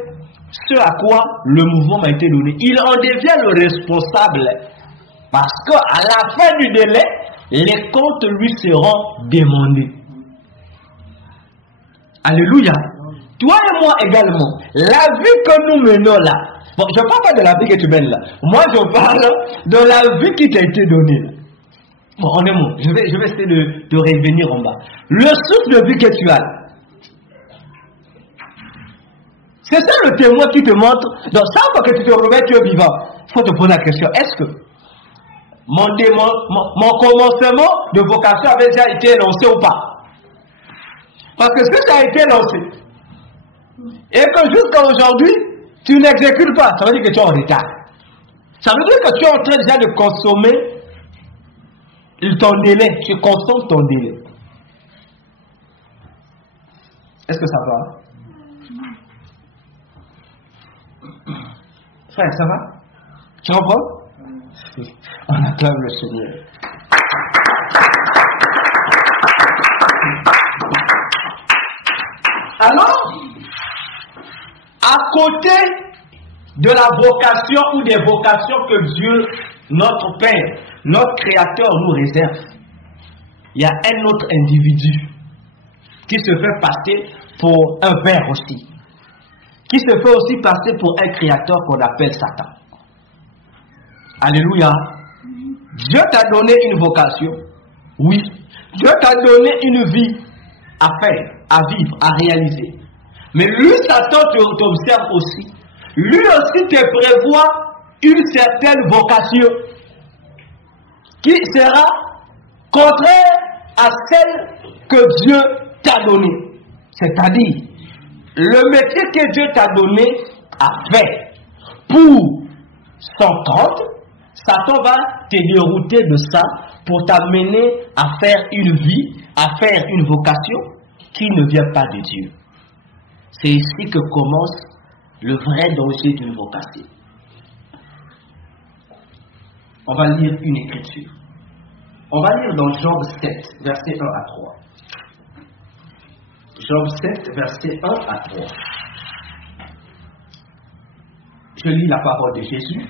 ce à quoi le mouvement m'a été donné? Il en devient le responsable. Parce qu'à la fin du délai, les comptes lui seront demandés. Alléluia. Toi et moi également, la vie que nous menons là, bon, je ne parle pas de la vie que tu mènes là, moi je parle de la vie qui t'a été donnée là. Bon, on est bon, je vais essayer de revenir en bas. Le souffle de vie que tu as là, c'est ça le témoin qui te montre. Donc, chaque fois que tu te réveilles, tu es vivant. Il faut te poser la question, est-ce que mon commencement de vocation avait déjà été lancé ou pas? Parce que si ça a été lancé, et que jusqu'à aujourd'hui, tu n'exécutes pas, ça veut dire que tu es en retard. Ça veut dire que tu es en train déjà de consommer ton délai. Tu consommes ton délai. Est-ce que ça va? Frère, ça va? Tu comprends? On acclame le Seigneur. Alors, à côté de la vocation ou des vocations que Dieu, notre Père, notre Créateur nous réserve, il y a un autre individu qui se fait passer pour un père aussi, qui se fait aussi passer pour un créateur qu'on appelle Satan. Alléluia. Dieu t'a donné une vocation. Oui. Dieu t'a donné une vie à faire, à vivre, à réaliser. Mais lui, Satan, t'observe aussi. Lui aussi te prévoit une certaine vocation qui sera contraire à celle que Dieu t'a donnée. C'est-à-dire, le métier que Dieu t'a donné à faire pour son compte, Satan va te dérouter de ça pour t'amener à faire une vie, à faire une vocation qui ne vient pas de Dieu. C'est ici que commence le vrai danger d'une vocation. On va lire une écriture. On va lire dans Job 7, versets 1 à 3. Job 7, versets 1 à 3. Je lis la parole de Jésus.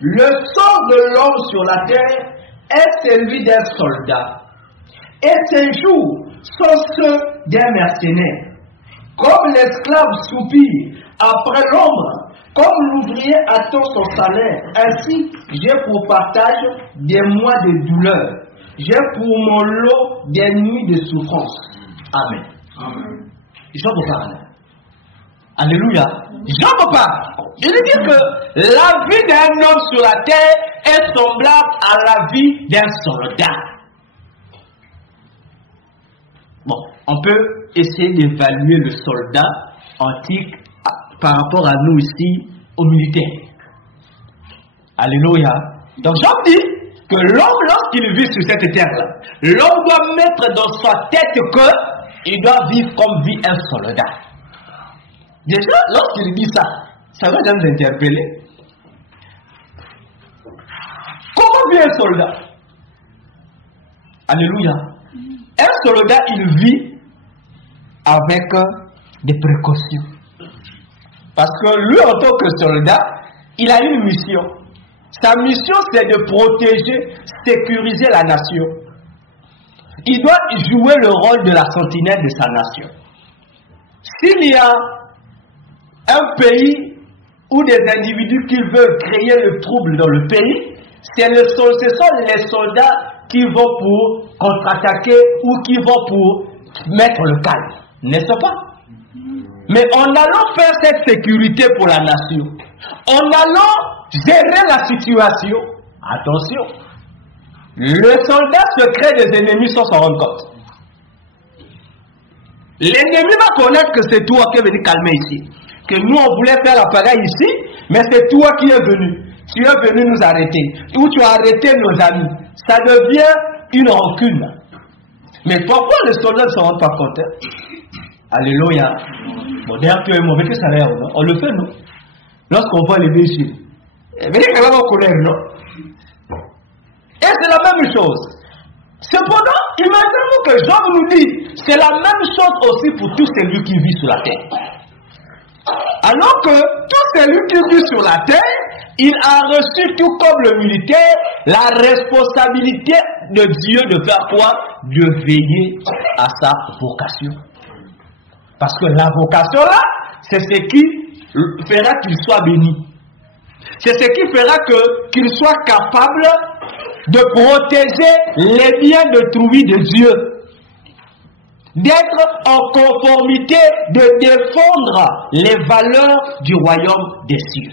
Le sort de l'homme sur la terre est celui d'un soldat, et ses jours sont ceux d'un mercenaire. Comme l'esclave soupire après l'ombre, comme l'ouvrier attend son salaire, ainsi j'ai pour partage des mois de douleur, j'ai pour mon lot des nuits de souffrance. Amen. Amen. Job parle. Alléluia. Job parle. Il dit que la vie d'un homme sur la terre est semblable à la vie d'un soldat. Bon, on peut essayer d'évaluer le soldat antique par rapport à nous ici, aux militaires. Alléluia. Donc Job dit que l'homme, lorsqu'il vit sur cette terre-là, l'homme doit mettre dans sa tête qu'il doit vivre comme vit un soldat. Déjà, lorsqu'il dit ça, ça va nous interpeller. Comment vit un soldat? Alléluia. Un soldat, il vit avec des précautions. Parce que lui, en tant que soldat, il a une mission. Sa mission, c'est de protéger, sécuriser la nation. Il doit jouer le rôle de la sentinelle de sa nation. S'il y a un pays ou des individus qui veulent créer le trouble dans le pays, ce sont les soldats qui vont pour contre-attaquer ou qui vont pour mettre le calme. N'est-ce pas? Mais en allant faire cette sécurité pour la nation, en allant gérer la situation, attention, le soldat se crée des ennemis sans s'en rendre compte. L'ennemi va connaître que c'est toi qui es venu calmer ici. Que nous on voulait faire l'appareil ici, mais c'est toi qui es venu. Tu es venu nous arrêter. Ou tu as arrêté nos amis. Ça devient une rancune. Mais pourquoi les soldats ne s'en rendent pas compte? Alléluia. Bon, d'ailleurs, tu es mauvais que ça l'air, non? On le fait, non? Lorsqu'on voit les véhicules. Venez quand même en colère, non? Et c'est la même chose. Cependant, imaginez-vous que Job nous dit, c'est la même chose aussi pour tout celui qui vit sur la terre. Alors que tout celui qui vit sur la terre, il a reçu, tout comme le militaire, la responsabilité de Dieu de faire quoi? De veiller à sa vocation. Parce que la vocation là, c'est ce qui fera qu'il soit béni. C'est ce qui fera qu'il soit capable de protéger les biens d'autrui de Dieu. D'être en conformité, de défendre les valeurs du royaume des cieux.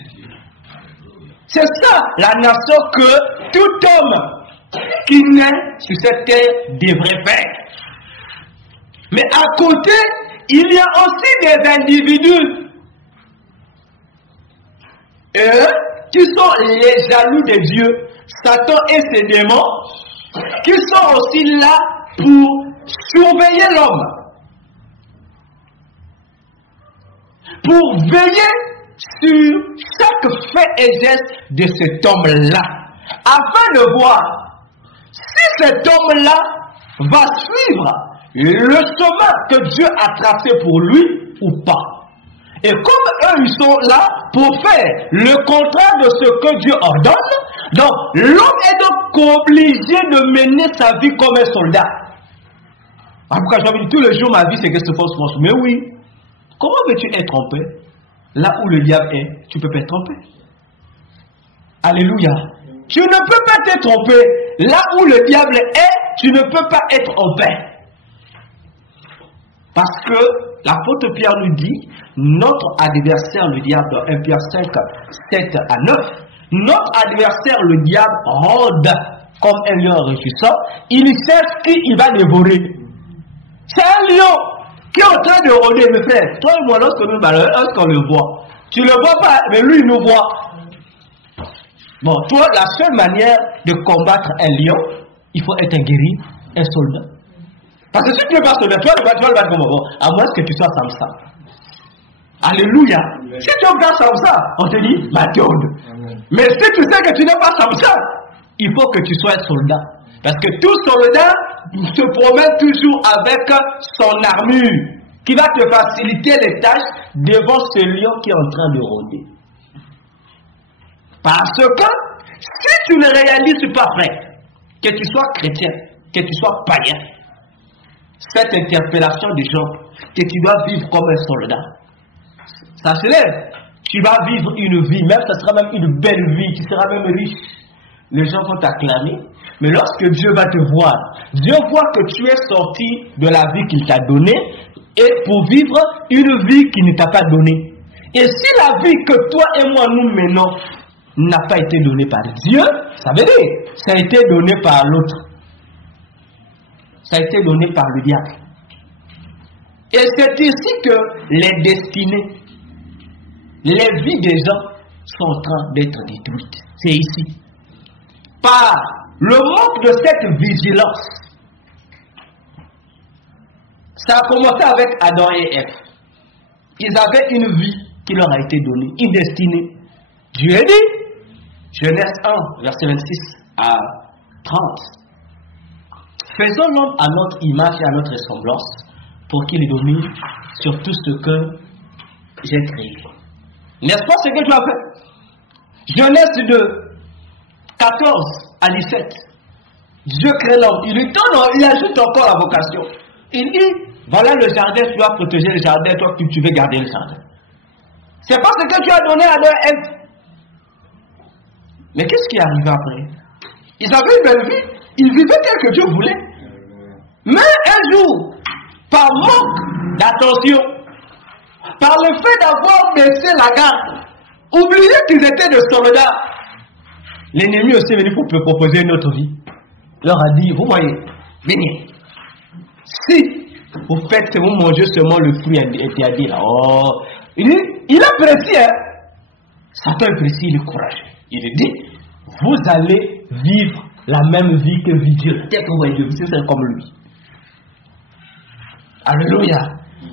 C'est ça la nation que tout homme qui naît sur cette terre devrait faire. Mais à côté, il y a aussi des individus qui sont les jaloux de Dieu, Satan et ses démons, qui sont aussi là pour surveiller l'homme, pour veiller sur chaque fait et geste de cet homme-là, afin de voir si cet homme-là va suivre le chemin que Dieu a tracé pour lui ou pas. Et comme eux, ils sont là pour faire le contraire de ce que Dieu ordonne, donc l'homme est donc obligé de mener sa vie comme un soldat. En tout cas, j'ai dit, tous les jours, ma vie, c'est que ce fausse manche. Mais oui, comment veux-tu être trompé? Là où le diable est, tu ne peux pas être trompé. Alléluia. Tu ne peux pas te tromper. Là où le diable est, tu ne peux pas être en paix. Parce que l'apôtre Pierre nous dit, notre adversaire, le diable, dans 1 Pierre 5, 7 à 9, notre adversaire, le diable, rôde comme un lion rugissant. Il cherche qui il va dévorer. C'est un lion qui est en train de rôder, mes frères. Toi et moi, lorsqu'on le voit, tu ne le vois pas, mais lui, il nous voit. Bon, toi, la seule manière de combattre un lion, il faut être un guerrier, un soldat. Parce que si tu n'es pas soldat, tu vas le battre comment? Bon, à moins que tu sois Samson. Alléluia. Si tu es pas Samson, on te dit, Mathilde. Mais si tu sais que tu n'es pas Samson, il faut que tu sois un soldat. Parce que tout soldat se promène toujours avec son armure, qui va te faciliter les tâches devant ce lion qui est en train de rôder. Parce que si tu ne réalises pas, frère, que tu sois chrétien, que tu sois païen, cette interpellation des gens, que tu dois vivre comme un soldat, ça se lève. Tu vas vivre une vie, même ça sera même une belle vie, tu seras même riche. Les gens vont t'acclamer, mais lorsque Dieu va te voir, Dieu voit que tu es sorti de la vie qu'il t'a donnée et pour vivre une vie qu'il ne t'a pas donnée. Et si la vie que toi et moi nous menons n'a pas été donnée par Dieu, ça veut dire ça a été donné par l'autre. Ça a été donné par le diable. Et c'est ici que les destinées, les vies des gens sont en train d'être détruites. C'est ici. Par le manque de cette vigilance. Ça a commencé avec Adam et Ève. Ils avaient une vie qui leur a été donnée, une destinée. Dieu dit, Genèse 1, verset 26 à 30. Faisons l'homme à notre image et à notre ressemblance pour qu'il domine sur tout ce que j'ai créé. N'est-ce pas ce que tu as fait? Genèse 2, 14 à 17. Dieu crée l'homme. Il lui donne, il ajoute encore la vocation. Il dit, voilà le jardin, tu dois protéger le jardin, toi tu veux garder le jardin. C'est pas ce que tu as donné à Adam et Ève. Mais qu'est-ce qui est arrivé après? Ils avaient une belle vie, ils vivaient tel que Dieu voulait. Mais un jour, par manque d'attention, par le fait d'avoir baissé la garde, oublié qu'ils étaient des soldats, l'ennemi aussi est venu pour proposer une autre vie. Il leur a dit, vous voyez, venez. Si vous faites, vous mangez seulement le fruit interdit là. Oh, il est précis, hein. Satan est précis, il est courageux. Il dit, vous allez vivre la même vie que vit Dieu. Dès que vous voyez Dieu, c'est comme lui. Alléluia.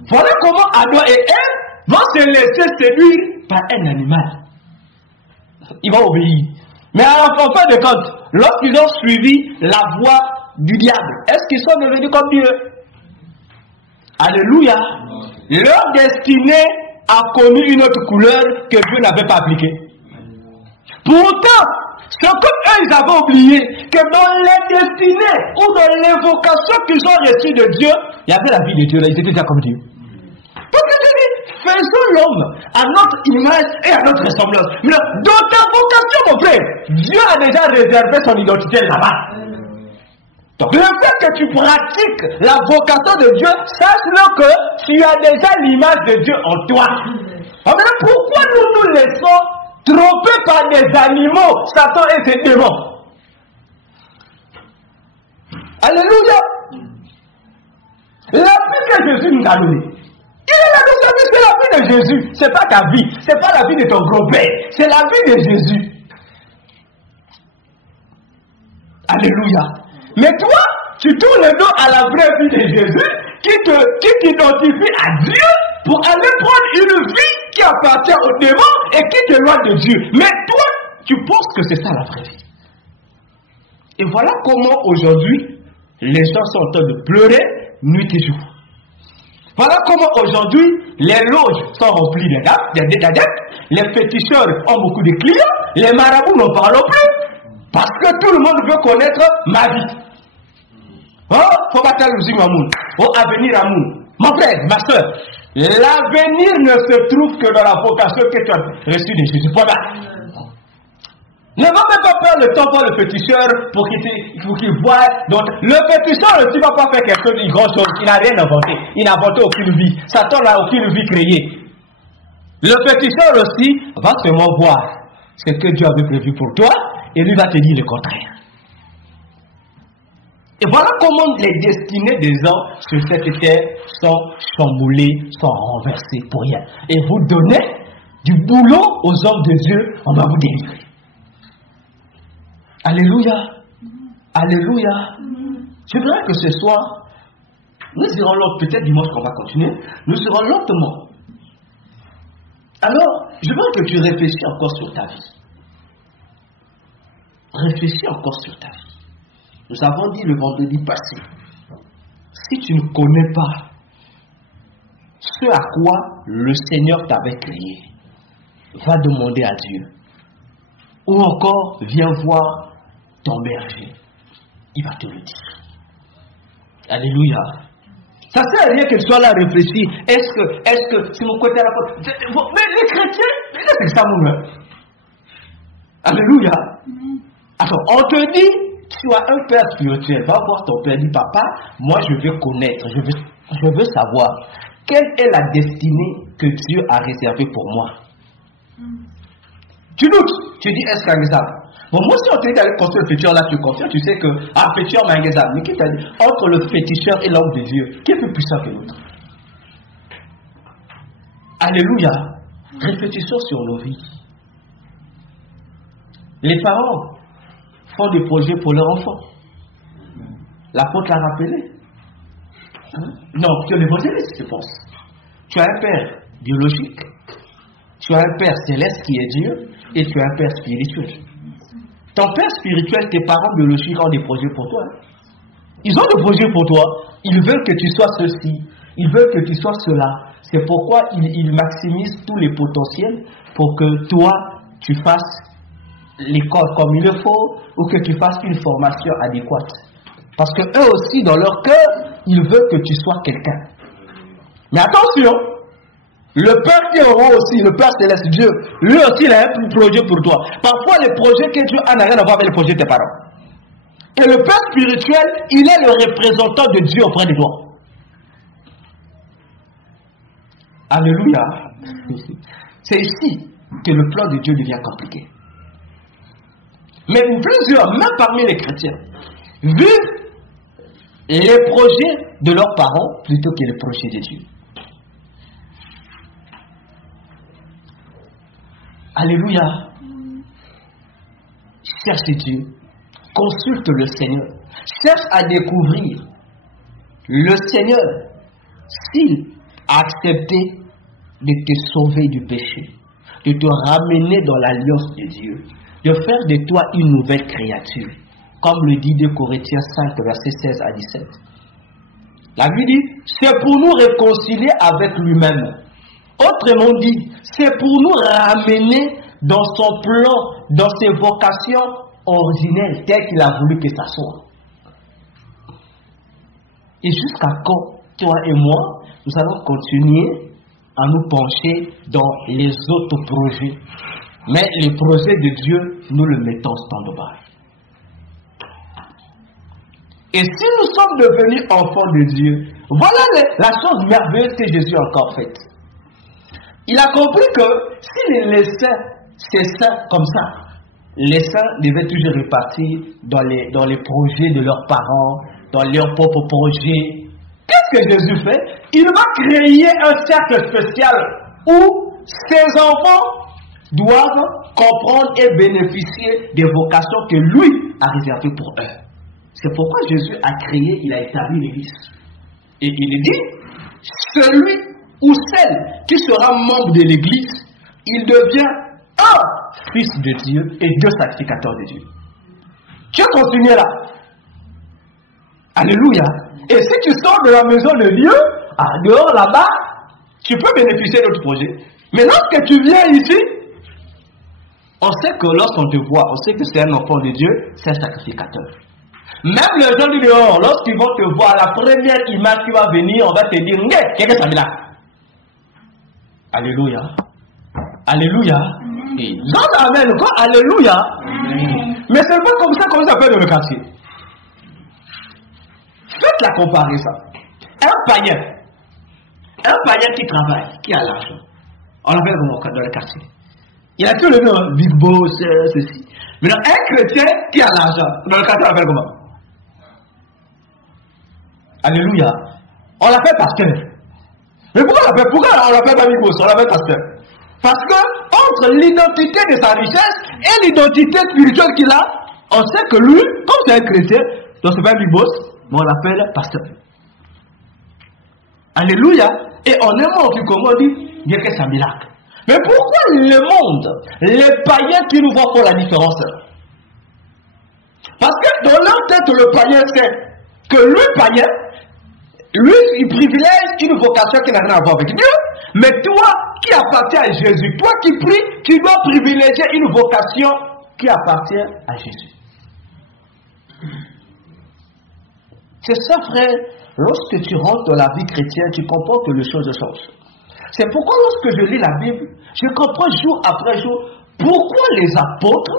Voilà comment Adam et Ève vont se laisser séduire par un animal. Il va obéir. Mais en fin de compte, lorsqu'ils ont suivi la voie du diable, est-ce qu'ils sont devenus comme Dieu? Alléluia. Leur destinée a connu une autre couleur que Dieu n'avait pas appliquée. Pourtant, ce qu'eux ils avaient oublié, que dans les destinées ou dans l'évocation qu'ils ont reçue de Dieu, il y avait la vie de Dieu, là, ils étaient déjà comme Dieu. Parce que Dieu dit, faisons l'homme à notre image et à notre ressemblance. Mais dans ta vocation, mon frère, Dieu a déjà réservé son identité là-bas. Donc le fait que tu pratiques la vocation de Dieu, sache-le que tu as déjà l'image de Dieu en toi. Alors pourquoi nous nous laissons tromper par des animaux, Satan et ses démons? Alléluia. La vie que Jésus nous a donnée, il est là dans sa vie, c'est la vie de Jésus. C'est pas ta vie, c'est pas la vie de ton gros-père, c'est la vie de Jésus. Alléluia. Mais toi, tu tournes le dos à la vraie vie de Jésus qui t'identifie à Dieu pour aller prendre une vie qui appartient au démon et qui t'éloigne de Dieu. Mais toi, tu penses que c'est ça la vraie vie. Et voilà comment aujourd'hui, les gens sont en train de pleurer nuit et jour. Voilà comment aujourd'hui, les loges sont remplies d'adeptes, les féticheurs ont beaucoup de clients, les marabouts n'en parlent plus, parce que tout le monde veut connaître ma vie. Oh, faut battre le Mamoun. Oh, avenir amour. Mon frère, ma soeur, l'avenir ne se trouve que dans la vocation que tu as reçue de Jésus. Voilà. Ne va même pas prendre le temps pour le féticheur pour qu'il voie. Donc, le féticheur aussi ne va pas faire quelque chose de grand chose. Il n'a rien inventé. Il n'a inventé aucune vie. Satan n'a aucune vie créée. Le féticheur aussi va seulement voir ce que Dieu avait prévu pour toi et lui va te dire le contraire. Et voilà comment les destinées des hommes sur cette terre sont chamboulées, sont renversées pour rien. Et vous donnez du boulot aux hommes de Dieu, on va vous délivrer. Alléluia. Alléluia. J'aimerais que ce soir, nous irons l'autre, peut-être dimanche qu'on va continuer, nous serons lentement. Alors, je veux que tu réfléchis encore sur ta vie. Réfléchis encore sur ta vie. Nous avons dit le vendredi passé, si tu ne connais pas ce à quoi le Seigneur t'avait créé, va demander à Dieu. Ou encore, viens voir ton berger. Il va te le dire. Alléluia. Ça ne sert à rien que tu sois là à réfléchir. Est-ce que c'est mon côté à la fois. Mais les chrétiens, c'est ça mon œuvre. Alléluia. Alors, on te dit, tu as un père spirituel. Va voir ton père, dis papa, moi je veux connaître, je veux savoir quelle est la destinée que Dieu a réservée pour moi. Tu doutes, tu dis est-ce qu'un exemple. Bon, moi si on te dit d'aller construire le féticheur, là tu confies, tu sais que féticheur m'a un exemple. Mais qui t'a dit, entre le féticheur et l'homme de Dieu, qui est plus puissant que l'autre? Alléluia. Réfléchissons sur nos vies. Les parents font des projets pour leurs enfants. L'apôtre l'a rappelé. Non, tu es l'évangéliste, je pense. Tu as un père biologique, tu as un père céleste qui est Dieu, et tu as un père spirituel. Ton père spirituel, tes parents biologiques ont des projets pour toi. Ils ont des projets pour toi. Ils veulent que tu sois ceci, ils veulent que tu sois cela. C'est pourquoi ils maximisent tous les potentiels pour que toi, tu fasses l'école comme il le faut, ou que tu fasses une formation adéquate. Parce que eux aussi, dans leur cœur, ils veulent que tu sois quelqu'un. Mais attention, le Père qui est en haut aussi, le Père céleste, Dieu, lui aussi, il a un projet pour toi. Parfois, les projets que Dieu a n'ont rien à voir avec les projets de tes parents. Et le Père spirituel, il est le représentant de Dieu auprès de toi. Alléluia. C'est ici que le plan de Dieu devient compliqué. Mais plusieurs, même parmi les chrétiens, vivent les projets de leurs parents plutôt que les projets de Dieu. Alléluia. Cherche Dieu. Consulte le Seigneur. Cherche à découvrir le Seigneur s'il a accepté de te sauver du péché, de te ramener dans l'alliance de Dieu, de faire de toi une nouvelle créature, comme le dit 2 Corinthiens 5, versets 16 à 17. La Bible dit, c'est pour nous réconcilier avec lui-même. Autrement dit, c'est pour nous ramener dans son plan, dans ses vocations originelles, telles qu'il a voulu que ça soit. Et jusqu'à quand, toi et moi, nous allons continuer à nous pencher dans les autres projets. Mais les projets de Dieu, nous le mettons en stand-by. Et si nous sommes devenus enfants de Dieu, voilà la chose merveilleuse que Jésus a encore faite. Il a compris que s'il laissait ses saints comme ça, les saints devaient toujours repartir dans les projets de leurs parents, dans leurs propres projets. Qu'est-ce que Jésus fait? Il va créer un cercle spécial où ses enfants doivent comprendre et bénéficier des vocations que lui a réservées pour eux. C'est pourquoi Jésus a créé, il a établi l'Église. Et il dit, celui ou celle qui sera membre de l'Église, il devient un fils de Dieu et deux sacrificateurs de Dieu. Tu as continué là. Alléluia. Et si tu sors de la maison de Dieu, dehors là-bas, tu peux bénéficier d'autres projets. Mais lorsque tu viens ici, on sait que lorsqu'on te voit, on sait que c'est un enfant de Dieu, c'est un sacrificateur. Même les gens du dehors, lorsqu'ils vont te voir, la première image qui va venir, on va te dire, qu'est-ce que ça met là? Alléluia. Alléluia. Amen. Quoi? Alléluia. Mais c'est pas comme ça qu'on s'appelle dans le quartier. Faites la comparaison. Un païen qui travaille, qui a l'argent, on l'appelle comment dans le quartier? Il a tout le nom, Big Boss, ceci. Mais un chrétien qui a l'argent, dans le quartier, on l'appelle comment? Alléluia. On l'appelle pasteur. Mais pourquoi on l'appelle pas Big Boss? On l'appelle pasteur. Parce que entre l'identité de sa richesse et l'identité spirituelle qu'il a, on sait que lui, comme c'est un chrétien, donc c'est pas un Big Boss, mais on l'appelle pasteur. Alléluia. Et on est mort du comment on dit, bien que c'est un miracle. Mais pourquoi le monde, les païens qui nous voient font la différence? Parce que dans leur tête, le païen sait que lui, païen, lui, il privilège une vocation qui n'a rien à voir avec Dieu. Mais toi, qui appartiens à Jésus, toi qui pries, tu dois privilégier une vocation qui appartient à Jésus. C'est ça, frère. Lorsque tu rentres dans la vie chrétienne, tu comprends que les choses changent. C'est pourquoi lorsque je lis la Bible, je comprends jour après jour pourquoi les apôtres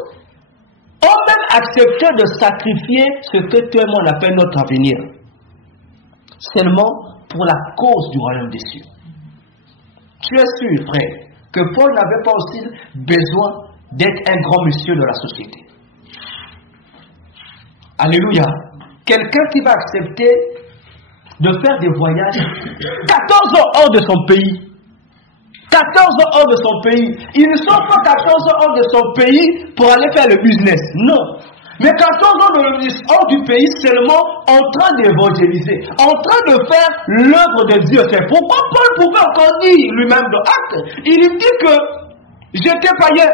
ont même accepté de sacrifier ce que toi et moi on appelle notre avenir. Seulement pour la cause du royaume des cieux. Tu es sûr, frère, que Paul n'avait pas aussi besoin d'être un grand monsieur de la société. Alléluia. Quelqu'un qui va accepter de faire des voyages 14 ans hors de son pays. 14 ans hors de son pays. Ils ne sont pas 14 ans hors de son pays pour aller faire le business. Non. Mais 14 ans hors du pays seulement en train d'évangéliser, en train de faire l'œuvre de Dieu. C'est pourquoi Paul pouvait encore dire lui-même dans Actes. Il dit que j'étais païen,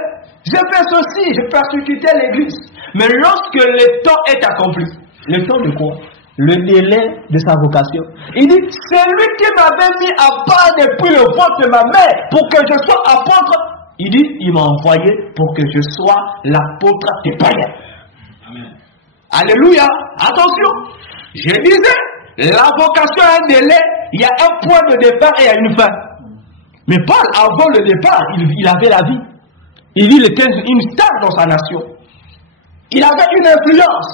j'ai fait ceci, j'ai persécuté l'église. Mais lorsque le temps est accompli, le temps de quoi? Le délai de sa vocation. Il dit, c'est lui qui m'avait mis à part depuis le ventre de ma mère pour que je sois apôtre. Il dit, il m'a envoyé pour que je sois l'apôtre des païens. Amen. Alléluia. Attention. Je disais, la vocation a un délai, il y a un point de départ et il y a une fin. Mais Paul, avant le départ, il avait la vie. Il était une star dans sa nation. Il avait une influence.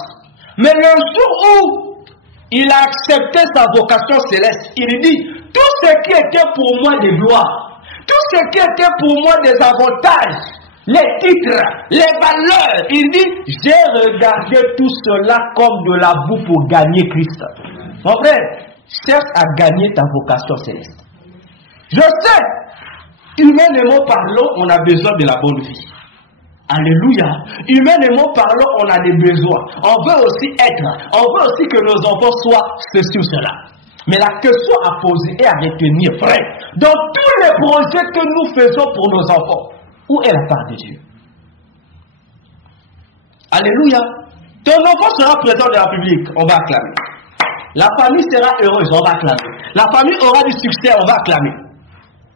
Mais le jour où il a accepté sa vocation céleste, il dit, tout ce qui était pour moi des gloires, tout ce qui était pour moi des avantages, les titres, les valeurs, il dit, j'ai regardé tout cela comme de la boue pour gagner Christ. Mon frère, cherche à gagner ta vocation céleste. Je sais, humainement parlant, on a besoin de la bonne vie. Alléluia. Humainement parlant, on a des besoins. On veut aussi être. On veut aussi que nos enfants soient ceci ou cela. Mais la question à poser et à retenir, frère, dans tous les projets que nous faisons pour nos enfants, où est la part de Dieu? Alléluia. Ton enfant sera président de la République, on va acclamer. La famille sera heureuse, on va acclamer. La famille aura du succès, on va acclamer.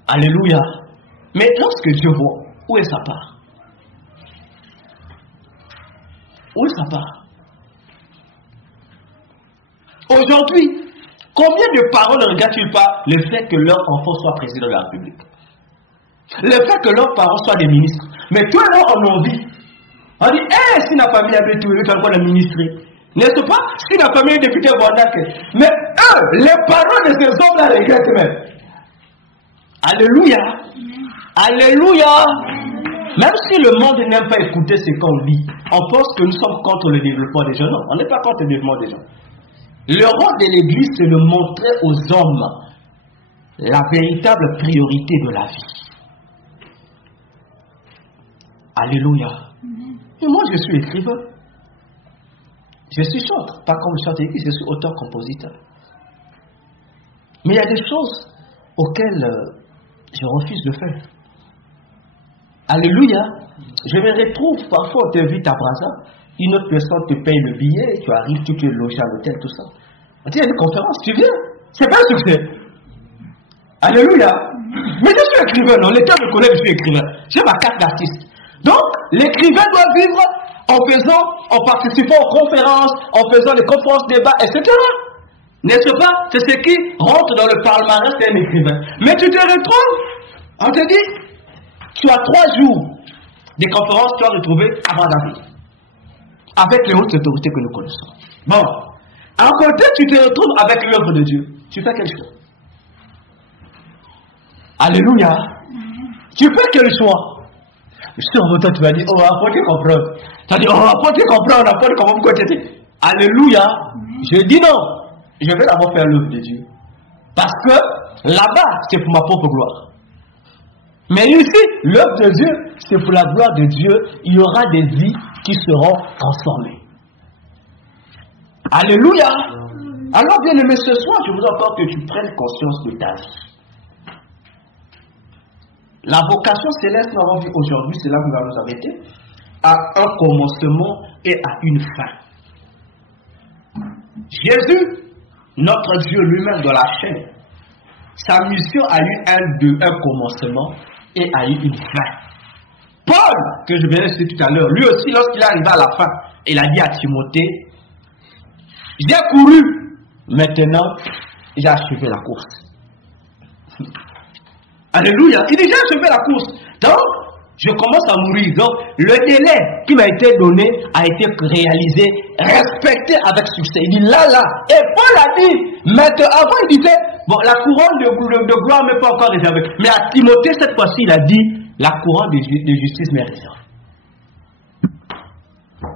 Alléluia. Mais lorsque Dieu voit, où est sa part? Où est sa part? Aujourd'hui, combien de parents ne regardent-ils pas le fait que leur enfant soit président de la République? Le fait que leurs parents soient des ministres. Mais toi et moi, on a envie. On dit, si la famille avait tout, il faut le ministrer. N'est-ce pas? Si la famille est députée, voilà que. Mais eux, les parents de ces hommes-là regrettent même. Alléluia. Alléluia. Même si le monde n'aime pas écouter ce qu'on dit, on pense que nous sommes contre le développement des gens. Non, on n'est pas contre le développement des gens. Le rôle de l'Église, c'est de montrer aux hommes la véritable priorité de la vie. Alléluia. Et moi, je suis écrivain. Je suis chanteur, pas comme chanteur, je suis auteur-compositeur. Mais il y a des choses auxquelles je refuse de faire. Alléluia. Je me retrouve, parfois on t'invite à Brazza, une autre personne te paye le billet, tu arrives, tu es logé à l'hôtel, tout ça. On dit, il y a une conférence, tu viens. C'est pas un succès. Alléluia. Mais je suis écrivain, non, l'État me connaît que je suis écrivain. J'ai ma carte d'artiste. Donc, l'écrivain doit vivre en participant aux conférences, en faisant des conférences, débats, etc. N'est-ce pas? C'est ce qui rentre dans le palmarès d'un écrivain. Mais tu te retrouves, on te dit, tu as 3 jours des conférences tu as retrouvé avant David. Avec les hautes autorités que nous connaissons. Bon, à côté, tu te retrouves avec l'œuvre de Dieu. Tu fais quel choix? Alléluia. Tu fais quel choix? Sur mon temps, tu vas dire, oh, apporte comprendre. Tu vas dire, oh, apporte comprendre, apporte comment vous côté. Alléluia. Je dis non. Je vais d'abord faire l'œuvre de Dieu. Parce que là-bas, c'est pour ma propre gloire. Mais ici, l'œuvre de Dieu, c'est pour la gloire de Dieu. Il y aura des vies qui seront transformées. Alléluia. Alors, bien aimé, ce soir, je voudrais encore que tu prennes conscience de ta vie. La vocation céleste, nous avons vu aujourd'hui, c'est là que nous allons nous arrêter, à un commencement et à une fin. Jésus, notre Dieu lui-même dans la chair, sa mission a eu un commencement et a eu une fin. Paul, que je viens de citer tout à l'heure, lui aussi, lorsqu'il est arrivé à la fin, il a dit à Timothée, j'ai couru, maintenant j'ai achevé la course. Alléluia, il dit j'ai achevé la course. Donc, je commence à mourir. Donc, le délai qui m'a été donné a été réalisé, respecté avec succès. Il dit là. Et Paul a dit, maintenant, avant il disait, bon, la couronne de gloire n'est pas encore réservée. Mais à Timothée, cette fois-ci, il a dit, la couronne de justice m'est réservée.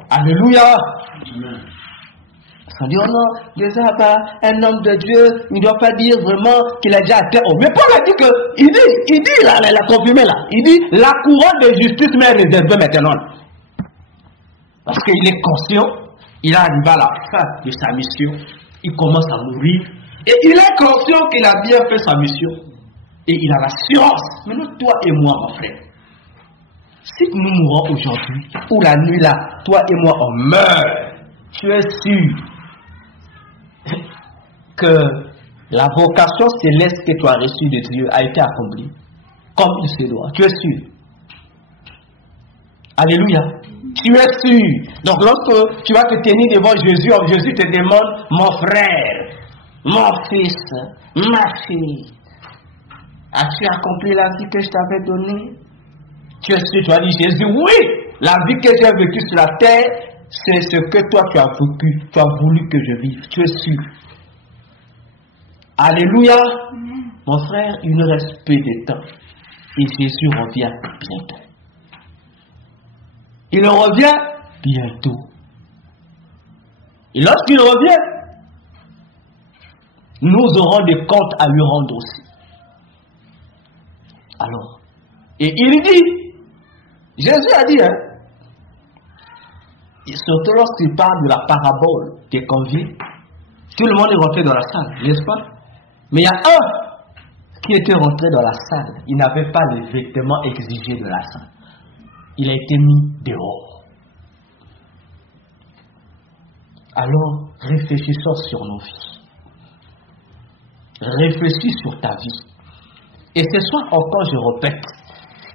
Alléluia. Amen. On dit, oh non, déjà, un homme de Dieu, il ne doit pas dire vraiment qu'il a déjà atteint. Mais Paul a dit que, il dit là, il a confirmé là, il dit, la couronne de justice m'est réservée maintenant. Parce qu'il est conscient, il arrive à la fin de sa mission, il commence à mourir, et il est conscient qu'il a bien fait sa mission, et il a l'assurance. Maintenant, toi et moi, mon frère, si nous mourons aujourd'hui, ou la nuit là, toi et moi, on meurt, tu es sûr que la vocation céleste que tu as reçue de Dieu a été accomplie comme il se doit. Tu es sûr? Alléluia. Tu es sûr. Donc lorsque tu vas te tenir devant Jésus, Jésus te demande, mon frère, mon fils, ma fille, as-tu accompli la vie que je t'avais donnée? Tu es sûr? Tu as dit, Jésus, oui, la vie que j'ai vécue sur la terre, c'est ce que toi tu as vécu, tu as voulu que je vive. Tu es sûr? Alléluia. Mon frère, il ne reste peu de temps. Et Jésus revient bientôt. Il revient bientôt. Et lorsqu'il revient, nous aurons des comptes à lui rendre aussi. Alors, et il dit, Jésus a dit, surtout lorsqu'il parle de la parabole des conviés, tout le monde est rentré dans la salle, n'est-ce pas? Mais il y a un qui était rentré dans la salle. Il n'avait pas les vêtements exigés de la salle. Il a été mis dehors. Alors, réfléchissons sur nos vies. Réfléchis sur ta vie. Et ce soir encore, je répète,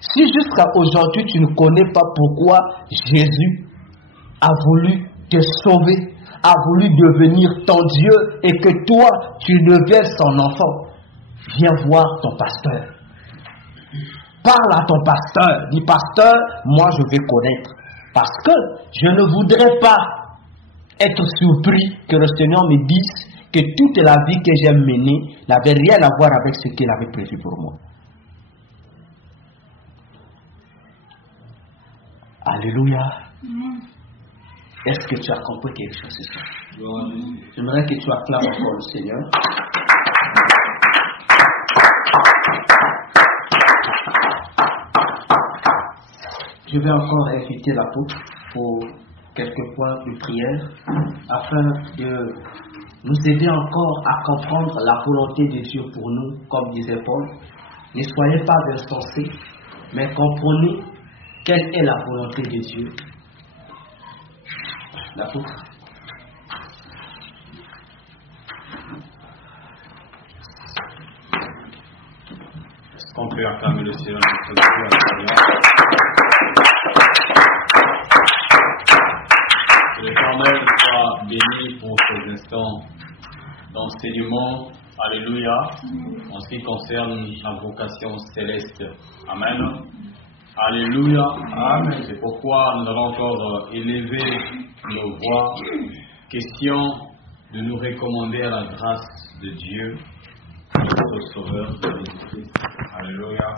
si jusqu'à aujourd'hui tu ne connais pas pourquoi Jésus a voulu te sauver, a voulu devenir ton Dieu et que toi, tu deviens son enfant, viens voir ton pasteur. Parle à ton pasteur. Dis, pasteur, moi je vais connaître. Parce que je ne voudrais pas être surpris que le Seigneur me dise que toute la vie que j'ai menée n'avait rien à voir avec ce qu'il avait prévu pour moi. Alléluia. Est-ce que tu as compris quelque chose ce soir? J'aimerais que tu acclames encore le Seigneur. Je vais encore inviter l'apôtre pour quelques points de prière afin de nous aider encore à comprendre la volonté de Dieu pour nous, comme disait Paul. Ne soyez pas insensés, mais comprenez quelle est la volonté de Dieu. L'apôtre. Est-ce qu'on peut acclamer le Seigneur notre Dieu? Que l'Éternel soit béni pour ces instants d'enseignement. Alléluia. En ce qui concerne la vocation céleste. Amen. Alléluia. Amen. C'est pourquoi nous allons encore élever nos voix. Question de nous recommander à la grâce de Dieu, notre Sauveur, Jésus-Christ. Alléluia.